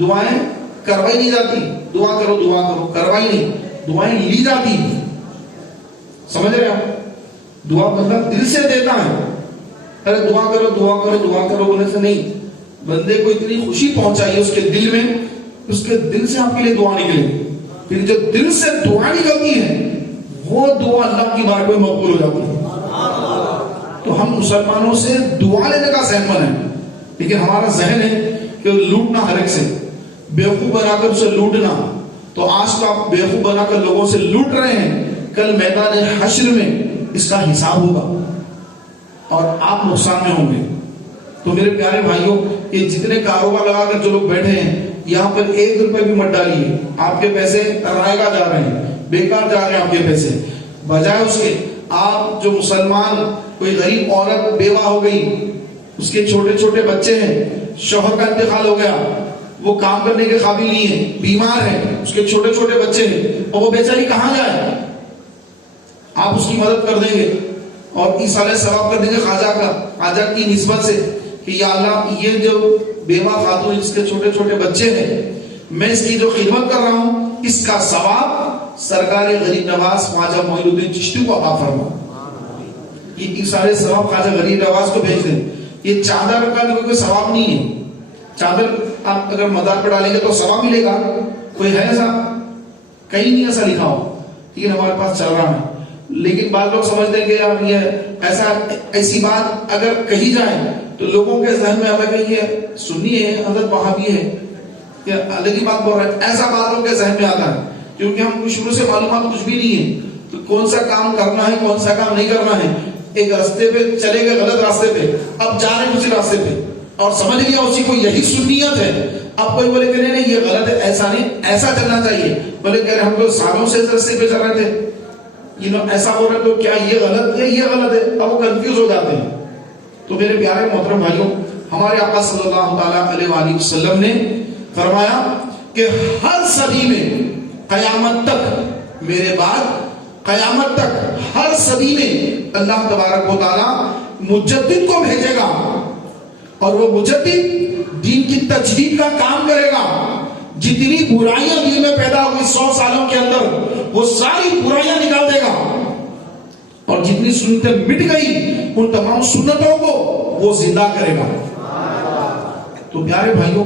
دعائیں کروائی نہیں جاتی. دعا کرو کروائی نہیں، دعائیں لی جاتی. سمجھ رہے آپ؟ دعا مطلب دل سے دیتا ہے. ارے دعا کرو بولنے سے نہیں. بندے کو اتنی خوشی پہنچائیے اس کے دل میں، اس کے دل سے آپ کے لیے دعا نکلے. پھر جو دل سے دعا نکلتی ہے وہ دعا اللہ کی بارگاہ میں مقبول ہو جاتی ہے. تو ہم مسلمانوں سے دعا لینے کا ذہن بنا ہے، لیکن ہمارا ذہن ہے کہ لوٹنا ہر ایک سے، بیوقوف بنا کر اسے لوٹنا، تو آج تو آپ بیوقوف بنا کر لوگوں سے لوٹ رہے ہیں، کل میدان حشر میں اس کا حساب ہوگا اور آپ نقصان میں ہوں گے۔ تو میرے پیارے بھائیوں، یہ جتنے کاروبار لگا کر جو لوگ بیٹھے ہیں یہاں پر 1 روپے بھی مت ڈالیے، آپ کے پیسے رائگاں جا رہے ہیں، بیکار جا رہے ہیں آپ کے پیسے۔ بجائے اس کے آپ جو مسلمان، کوئی غریب عورت بیوہ ہو گئی، اس کے چھوٹے چھوٹے بچے ہیں، شوہر کا انتقال ہو گیا، وہ کام کرنے کے قابل نہیں ہے، بیمار ہے، اس کے چھوٹے چھوٹے بچے ہیں، اور وہ بیچاری کہاں جائے؟ آپ اس کی مدد کر دیں گے اور ایصال ثواب کر دیں گے خواجہ کی نسبت سے کہ یا اللہ یہ جو بیوہ خاتون جس کے چھوٹے چھوٹے بچے ہیں، میں اس کی جو خدمت کر رہا ہوں، اس کا ثواب سرکار غریب نواز خواجہ معین الدین چشتی کو عطا فرما۔ یہ ایصال ثواب خواجہ غریب نواز کو بھیج دیں۔ یہ چادر کا کوئی ثواب نہیں ہے، چادر آپ اگر مزار پہ ڈالیں گے تو ثواب ملے گا، کوئی ہے ایسا؟ کہیں نہیں ایسا لکھا ہو، لیکن ہمارے پاس چل رہا ہے۔ لیکن بعض لوگ سمجھتے ہیں کہ یار یہ ایسی بات اگر کہی جائے تو لوگوں کے ذہن میں آتا ہے کہ یہ سنی ہے، حضرت وہابی ہے، یا الگ ہی بات بول رہا ہے، ایسا بات لوگوں کے ذہن میں آتا ہے، کیونکہ ہم کو شروع سے معلومات کچھ بھی نہیں ہے، تو کون سا کام کرنا ہے کون سا کام نہیں کرنا ہے۔ ایک راستے پہ چلے گئے، غلط راستے پہ، اب جا رہے ہیں اسی راستے پہ، اور سمجھ لیا اسی کو یہی سنیت ہے۔ اب کوئی بولے کہ نہیں یہ غلط ہے، ایسا نہیں، ایسا چلنا چاہیے، بولے کہ ہم تو سالوں سے اس راستے پہ چل رہے تھے، ایسا ہو رہا ہے تو کیا یہ غلط ہے یہ غلط ہے؟ اب وہ کنفیوز ہو جاتے ہیں۔ تو میرے پیارے محترم بھائیوں، ہمارے آقا صلی اللہ تعالیٰ علیہ وآلہ وسلم نے فرمایا کہ ہر صدی میں قیامت تک، میرے بعد قیامت تک ہر صدی میں اللہ تبارک و تعالیٰ مجدد کو بھیجے گا، اور وہ مجدد دین کی تجدید کا کام کرے گا۔ جتنی برائیاں دین میں پیدا ہوئی 100 سالوں کے اندر، وہ ساری برائیاں نکال دے گا، اور جتنی سنتیں مٹ گئی ان تمام سنتوں کو وہ زندہ کرے گا۔ تو پیارے بھائیوں،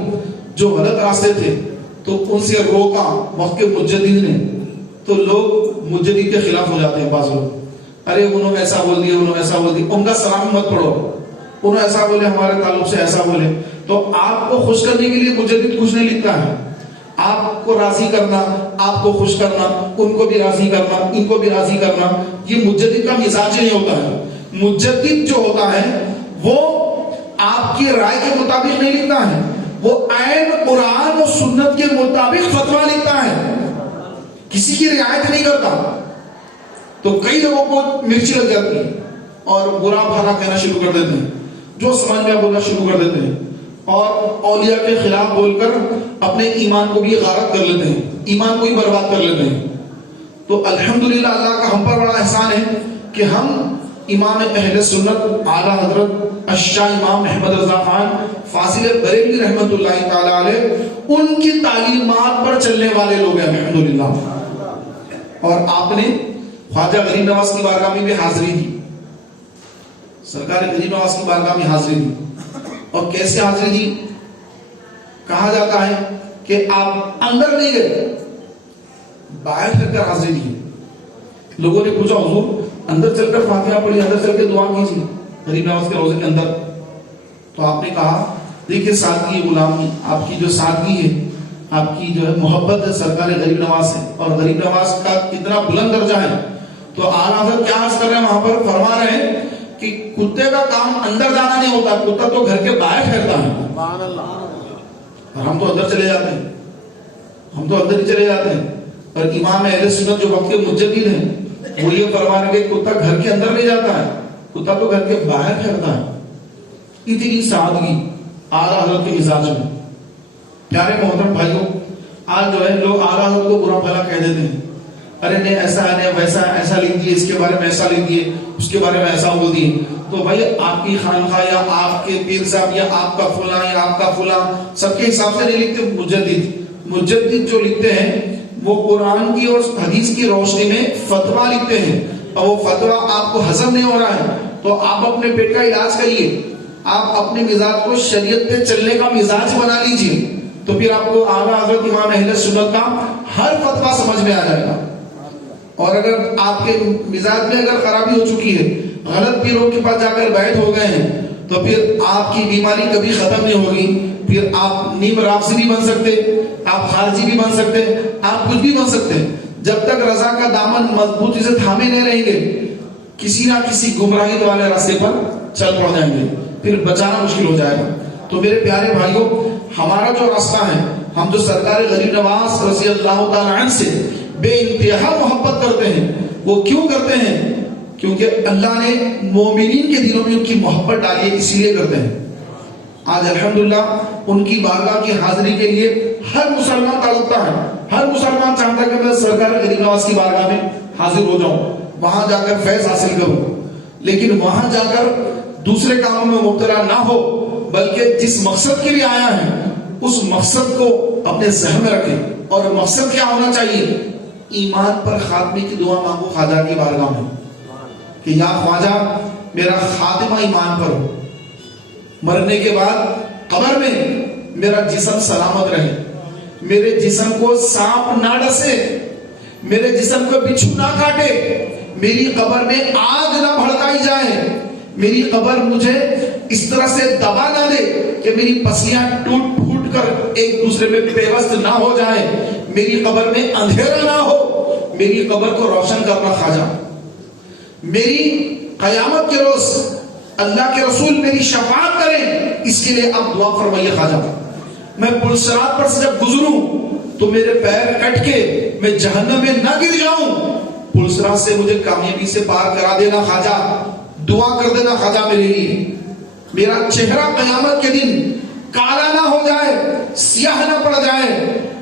جو غلط راستے تھے تو ان سے روکا وقت کے مجدد نے، تو لوگ مجدد کے خلاف ہو جاتے ہیں۔ بعض لوگ ارے انہوں نے ایسا بول دیا، انہوں نے ایسا بول دیا، ان کا سلام مت پڑھو، انہوں ایسا بولے ہمارے تعلق سے ایسا بولے۔ تو آپ کو خوش کرنے کے لیے مجدد کچھ نہیں لکھتا ہے، آپ کو راضی کرنا، آپ کو خوش کرنا، ان کو بھی راضی کرنا، ان کو بھی راضی کرنا، یہ مجدد کا مزاج نہیں ہوتا ہے۔ مجدد جو ہوتا ہے وہ آپ کی رائے کے مطابق نہیں لکھتا ہے، وہ عین قرآن و سنت کے مطابق فتویٰ لکھتا ہے، کسی کی رعایت نہیں کرتا۔ تو کئی لوگوں کو مرچی لگ جاتی ہے اور برا بھلا کہنا شروع کر دیتے ہیں، جو سمجھ میں بولنا شروع کر دیتے ہیں، اور اولیاء کے خلاف بول کر اپنے ایمان کو بھی غارت کر لیتے ہیں، ایمان کو ہی برباد کر لیتے ہیں۔ تو الحمدللہ اللہ کا ہم پر بڑا احسان ہے کہ ہم امام اہل سنت اعلیٰ حضرت الشاہ امام محمد رضا خان فاضل بریلوی رحمۃ اللہ تعالی علیہ، ان کی تعلیمات پر چلنے والے لوگ ہیں الحمدللہ۔ اور آپ نے خواجہ غریب نواز کی بارگاہ میں بھی حاضری دی، سرکار غریب نواز کی بارگاہ میں حاضری دی۔ اور کیسے حاضری دی؟ کہا جاتا ہے کہ آپ اندر نہیں گئے، باہر پھر کر حاضری دی۔ لوگوں نے پوچھا حضور اندر چل کر فاتحہ پڑھی، اندر چل کے دعا کیجیے غریب نواز کے روزے کے اندر، تو آپ نے کہا دیکھیے سادگی غلامی، آپ کی جو سادگی ہے، آپ کی جو ہے محبت ہے سرکار غریب نواز سے، اور غریب نواز کا اتنا بلند درجہ ہے، تو اعلیٰ حضرت کیا عرض کر رہے ہیں وہاں پر؟ فرما رہے ہیں کہ کتے کا کام اندر جانا نہیں ہوتا، کتا تو گھر کے باہر پھیرتا ہے، اور ہم تو اندر چلے جاتے ہیں، ہم تو اندر ہی چلے جاتے ہیں۔ اور امام اہل سنت جو وقت کے مجدد ہیں وہ یہ فرما رہے کہ کتا گھر کے اندر نہیں جاتا ہے، کتا تو گھر کے باہر پھیرتا ہے۔ اتنی سادگی اعلیٰ حضرت کے مزاج میں۔ پیارے محترم بھائیوں، آج جو ہے لوگ اعلیٰ حضرت کو برا بھلا کہہ دیتے ہیں، ارے نہیں ایسا ہے نہیں ویسا، ایسا لکھ دیے، اس کے بارے میں ایسا لکھ دیے، اس کے بارے میں ایسا بول دیے۔ تو بھائی آپ کی خانقاہ یا آپ کے پیر صاحب یا آپ کا فلاں یا آپ کا فلاں سب کے حساب سے نہیں لکھتے۔ مجدد جو لکھتے ہیں وہ قرآن کی اور حدیث کی روشنی میں فتویٰ لکھتے ہیں، اور وہ فتویٰ آپ کو ہضم نہیں ہو رہا ہے تو آپ اپنے پیٹ کا علاج کریے، آپ اپنے مزاج کو شریعت پہ چلنے کا مزاج بنا لیجیے، تو پھر آپ کو اعلیٰ حضرت امام اہل سنت کا ہر فتویٰ سمجھ میں آ جائے گا۔ اور اگر آپ کے مزاج میں اگر خرابی ہو چکی ہے، غلط پیروں کے پاس جا کر بیٹھ ہو گئے ہیں، تو پھر آپ کی بیماری کبھی ختم نہیں ہوگی، پھر آپ نیم رافضی بھی بن سکتے، آپ خارجی بھی بن سکتے، آپ کچھ بھی بن سکتے. جب تک رضا کا دامن مضبوطی سے تھامے نہیں رہیں گے کسی نہ کسی گمراہی والے راستے پر چل پڑ جائیں گے، پھر بچانا مشکل ہو جائے گا. تو میرے پیارے بھائیوں، ہمارا جو راستہ ہے، ہم جو سرکار غریب نواز رضی اللہ تعالی عنہ سے بے انتہا محبت کرتے ہیں، وہ کیوں کرتے ہیں؟ کیونکہ اللہ نے مومنین کے دلوں میں ان کی محبت ڈالی ہے، اسی لیے کرتے ہیں. آج الحمدللہ ان کی بارگاہ کی حاضری کے لیے ہر مسلمان تڑپتا ہے، ہر مسلمان چاہتا ہے کہ میں سرکار غریب نواز کی بارگاہ میں حاضر ہو جاؤں، وہاں جا کر فیض حاصل کروں. لیکن وہاں جا کر دوسرے کاموں میں مبتلا نہ ہو، بلکہ جس مقصد کے لیے آیا ہے اس مقصد کو اپنے ذہن میں رکھے. اور مقصد کیا ہونا چاہیے؟ ایمان پر خاتمے کی دعا مانگو خواجہ کی بارگاہ میں کہ یا خواجہ میرا خاتمہ ایمان پر ہو، مرنے کے بعد قبر میں میرا جسم سلامت رہے، میرے جسم کو سانپ نہ ڈسے، میرے جسم کو بچھو نہ کاٹے، میری قبر میں آگ نہ بھڑکائی جائے، میری قبر مجھے اس طرح سے دبا نہ دے کہ میری پسلیاں ٹوٹ پھوٹ کر ایک دوسرے میں پیوست نہ ہو جائے، میری قبر میں اندھیرا نہ ہو، میری قبر کو روشن کرنا خواجہ. میری قیامت کے روز اللہ کے رسول میری شفاعت کریں، اس کے لیے آپ دعا فرمائیے خواجہ. میں پلسرات پر سے جب گزروں تو میرے پیر کٹ کے میں جہنم میں نہ گر جاؤں، پلسرات سے مجھے کامیابی سے پار کرا دینا خواجہ، دعا کر دینا خواجہ میرے لیے. میرا چہرہ قیامت کے دن کالا نہ ہو جائے، سیاہ نہ پڑ جائے،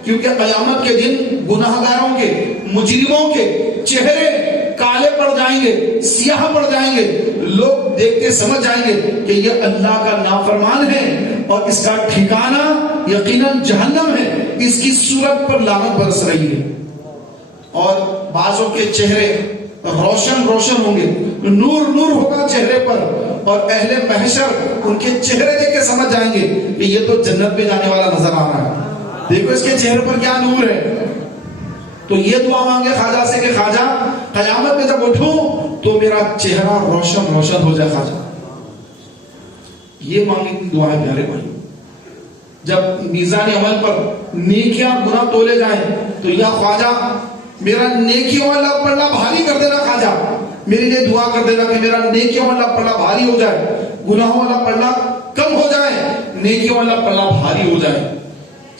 کیونکہ قیامت کے دن گناہگاروں کے، مجرموں کے چہرے کالے پڑ جائیں گے، سیاہ پڑ جائیں گے، لوگ دیکھتے سمجھ جائیں گے کہ یہ اللہ کا نافرمان ہے اور اس کا ٹھکانہ یقیناً جہنم ہے، اس کی صورت پر لعنت برس رہی ہے. اور بعضوں کے چہرے روشن روشن ہوں گے، نور نور ہوگا چہرے پر، اور اہل محشر ان کے چہرے دیکھ کے سمجھ جائیں گے کہ یہ تو جنت میں جانے والا نظر آ رہا ہے، دیکھو اس کے چہرے پر کیا نور ہے. تو یہ دعا مانگے خواجہ سے کہ خواجہ قیامت میں جب اٹھوں تو میرا چہرہ روشن روشن ہو جائے خواجہ. یہ مانگنے کی دعا ہے پیارے بھائی. جب میزان عمل پر نیکیاں گناہ تولے جائیں تو یا خواجہ میرا نیکیوں والا پلڑا بھاری کر دینا خواجہ، میرے لیے دعا کر دینا کہ میرا نیکیوں والا پلڑا بھاری ہو جائے، گناہوں والا پلڑا کم ہو جائے، نیکیوں والا پلڑا بھاری ہو جائے.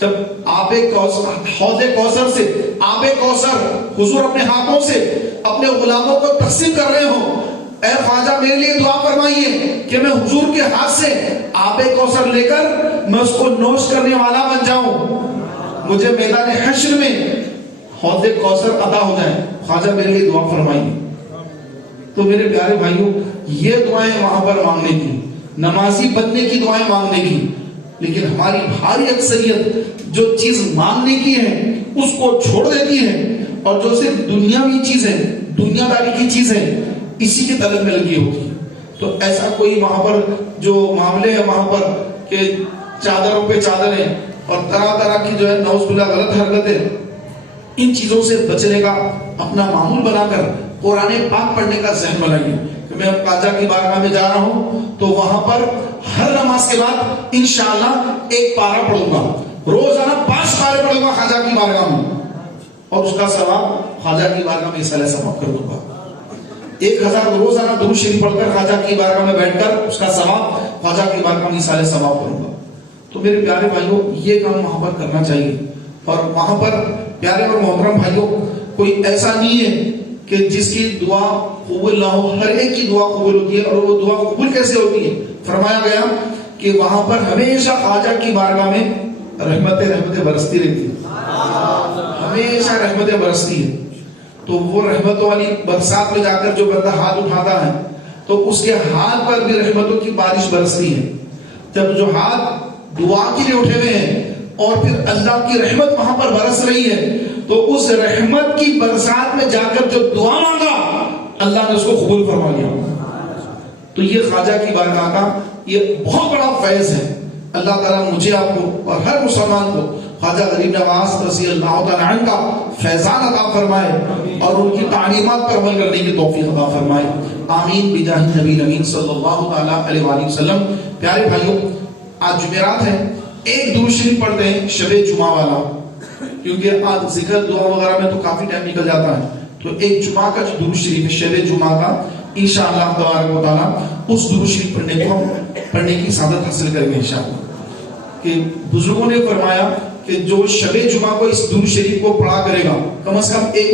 جب حوض کوثر سے آب کوثر حضور اپنے ہاتھوں سے اپنے غلاموں کو تقسیم کر رہے ہوں، اے خواجہ میرے لیے دعا فرمائیے کہ میں حضور کے ہاتھ سے آب کوثر لے کر میں اس کو نوش کرنے والا بن جاؤں، مجھے میدان حشر میں حوض کوثر عطا ہو جائے. خواجہ میرے لیے دعا فرمائیے. تو میرے پیارے بھائیوں، یہ دعائیں وہاں پر مانگنے کی، نمازی بننے کی دعائیں مانگنے کی. لیکن ہماری بھاری اکثریت جو چیز مانگنے کی ہے اس کو چھوڑ دیتی ہے، اور جو صرف دنیاوی چیزیں، دنیا داری کی چیزیں اسی کی طلب میں لگی ہوتی ہے. تو ایسا کوئی وہاں پر جو معاملے ہیں وہاں پر کہ چادروں پہ چادریں اور طرح طرح کی جو ہے نعوذ باللہ غلط حرکتیں، ان چیزوں سے بچنے کا اپنا معمول بنا کر قرآن پاک پڑھنے کا ذہن بنائیے. کہ میں خواجہ کی بارگاہ میں جا رہا ہوں تو وہاں پر ہر نماز کے بعد انشاءاللہ ایک پارہ پڑھوں گا، روزانہ 5 پارے پڑھوں گا خواجہ کی بارگاہ میں، اور اس کا ثواب خواجہ کی بارگاہ میں اصالہ ثواب کر دوں گا. 1000 روزانہ درود شریف پڑھ کر خواجہ کی بارگاہ میں بیٹھ کر اس کا ثواب خواجہ کی بارگاہ میں اصالہ ثواب کروں گا. تو میرے پیارے بھائیوں، یہ کام وہاں پر کرنا چاہیے. اور وہاں پر پیارے اور محترم بھائیوں، کوئی ایسا نہیں ہے کہ جس کی دعا قبول نہ ہو. ہر ایک کی دعا قبول ہوتی ہے. اور وہ دعا قبول کیسے ہوتی ہے؟ فرمایا گیا کہ وہاں پر ہمیشہ خواجہ کی بارگاہ میں رحمتیں برستی رہتی ہیں، ہمیشہ رحمتیں برستی ہیں. تو وہ رحمتوں والی برسات میں جا کر جو بندہ ہاتھ اٹھاتا ہے تو اس کے ہاتھ پر بھی رحمتوں کی بارش برستی ہے. جب جو ہاتھ دعا کے لیے اٹھے ہوئے ہیں اور پھر اللہ کی رحمت وہاں پر برس رہی ہے، تو اس رحمت کی برسات میں جا کر جو دعا مانگا اللہ نے اس کو قبول فرما لیا. تو یہ خواجہ کی بارگاہ کا یہ بہت بڑا فیض ہے. اللہ تعالیٰ مجھے، آپ کو اور ہر مسلمان کو خواجہ غریب نواز رضی اللہ تعالیٰ عنہ کا فیضان عطا فرمائے اور ان کی تعلیمات پر عمل کرنے کی توفیق عطا فرمائے. آمین بجاہ نبی نبی صلی اللہ تعالیٰ علیہ وآلہ وسلم. پیارے بھائیوں، آج جمعرات ہے ایک درود شریف پڑھتے ہیں شب جمعہ والا، کیونکہ آج ذکر دعا وغیرہ میں تو کافی ٹائم نکل جاتا ہے، تو ایک جمعہ کا جو درود شریف ہے شب جمعہ کا، انشاءاللہ تبارک و تعالیٰ اس درود شریف پڑھنے کی سعادت حاصل کریں گے انشاءاللہ. کہ بزرگوں نے فرمایا کہ جو شب جمعہ کو اس درود شریف کو پڑھا کرے گا کم از کم ایک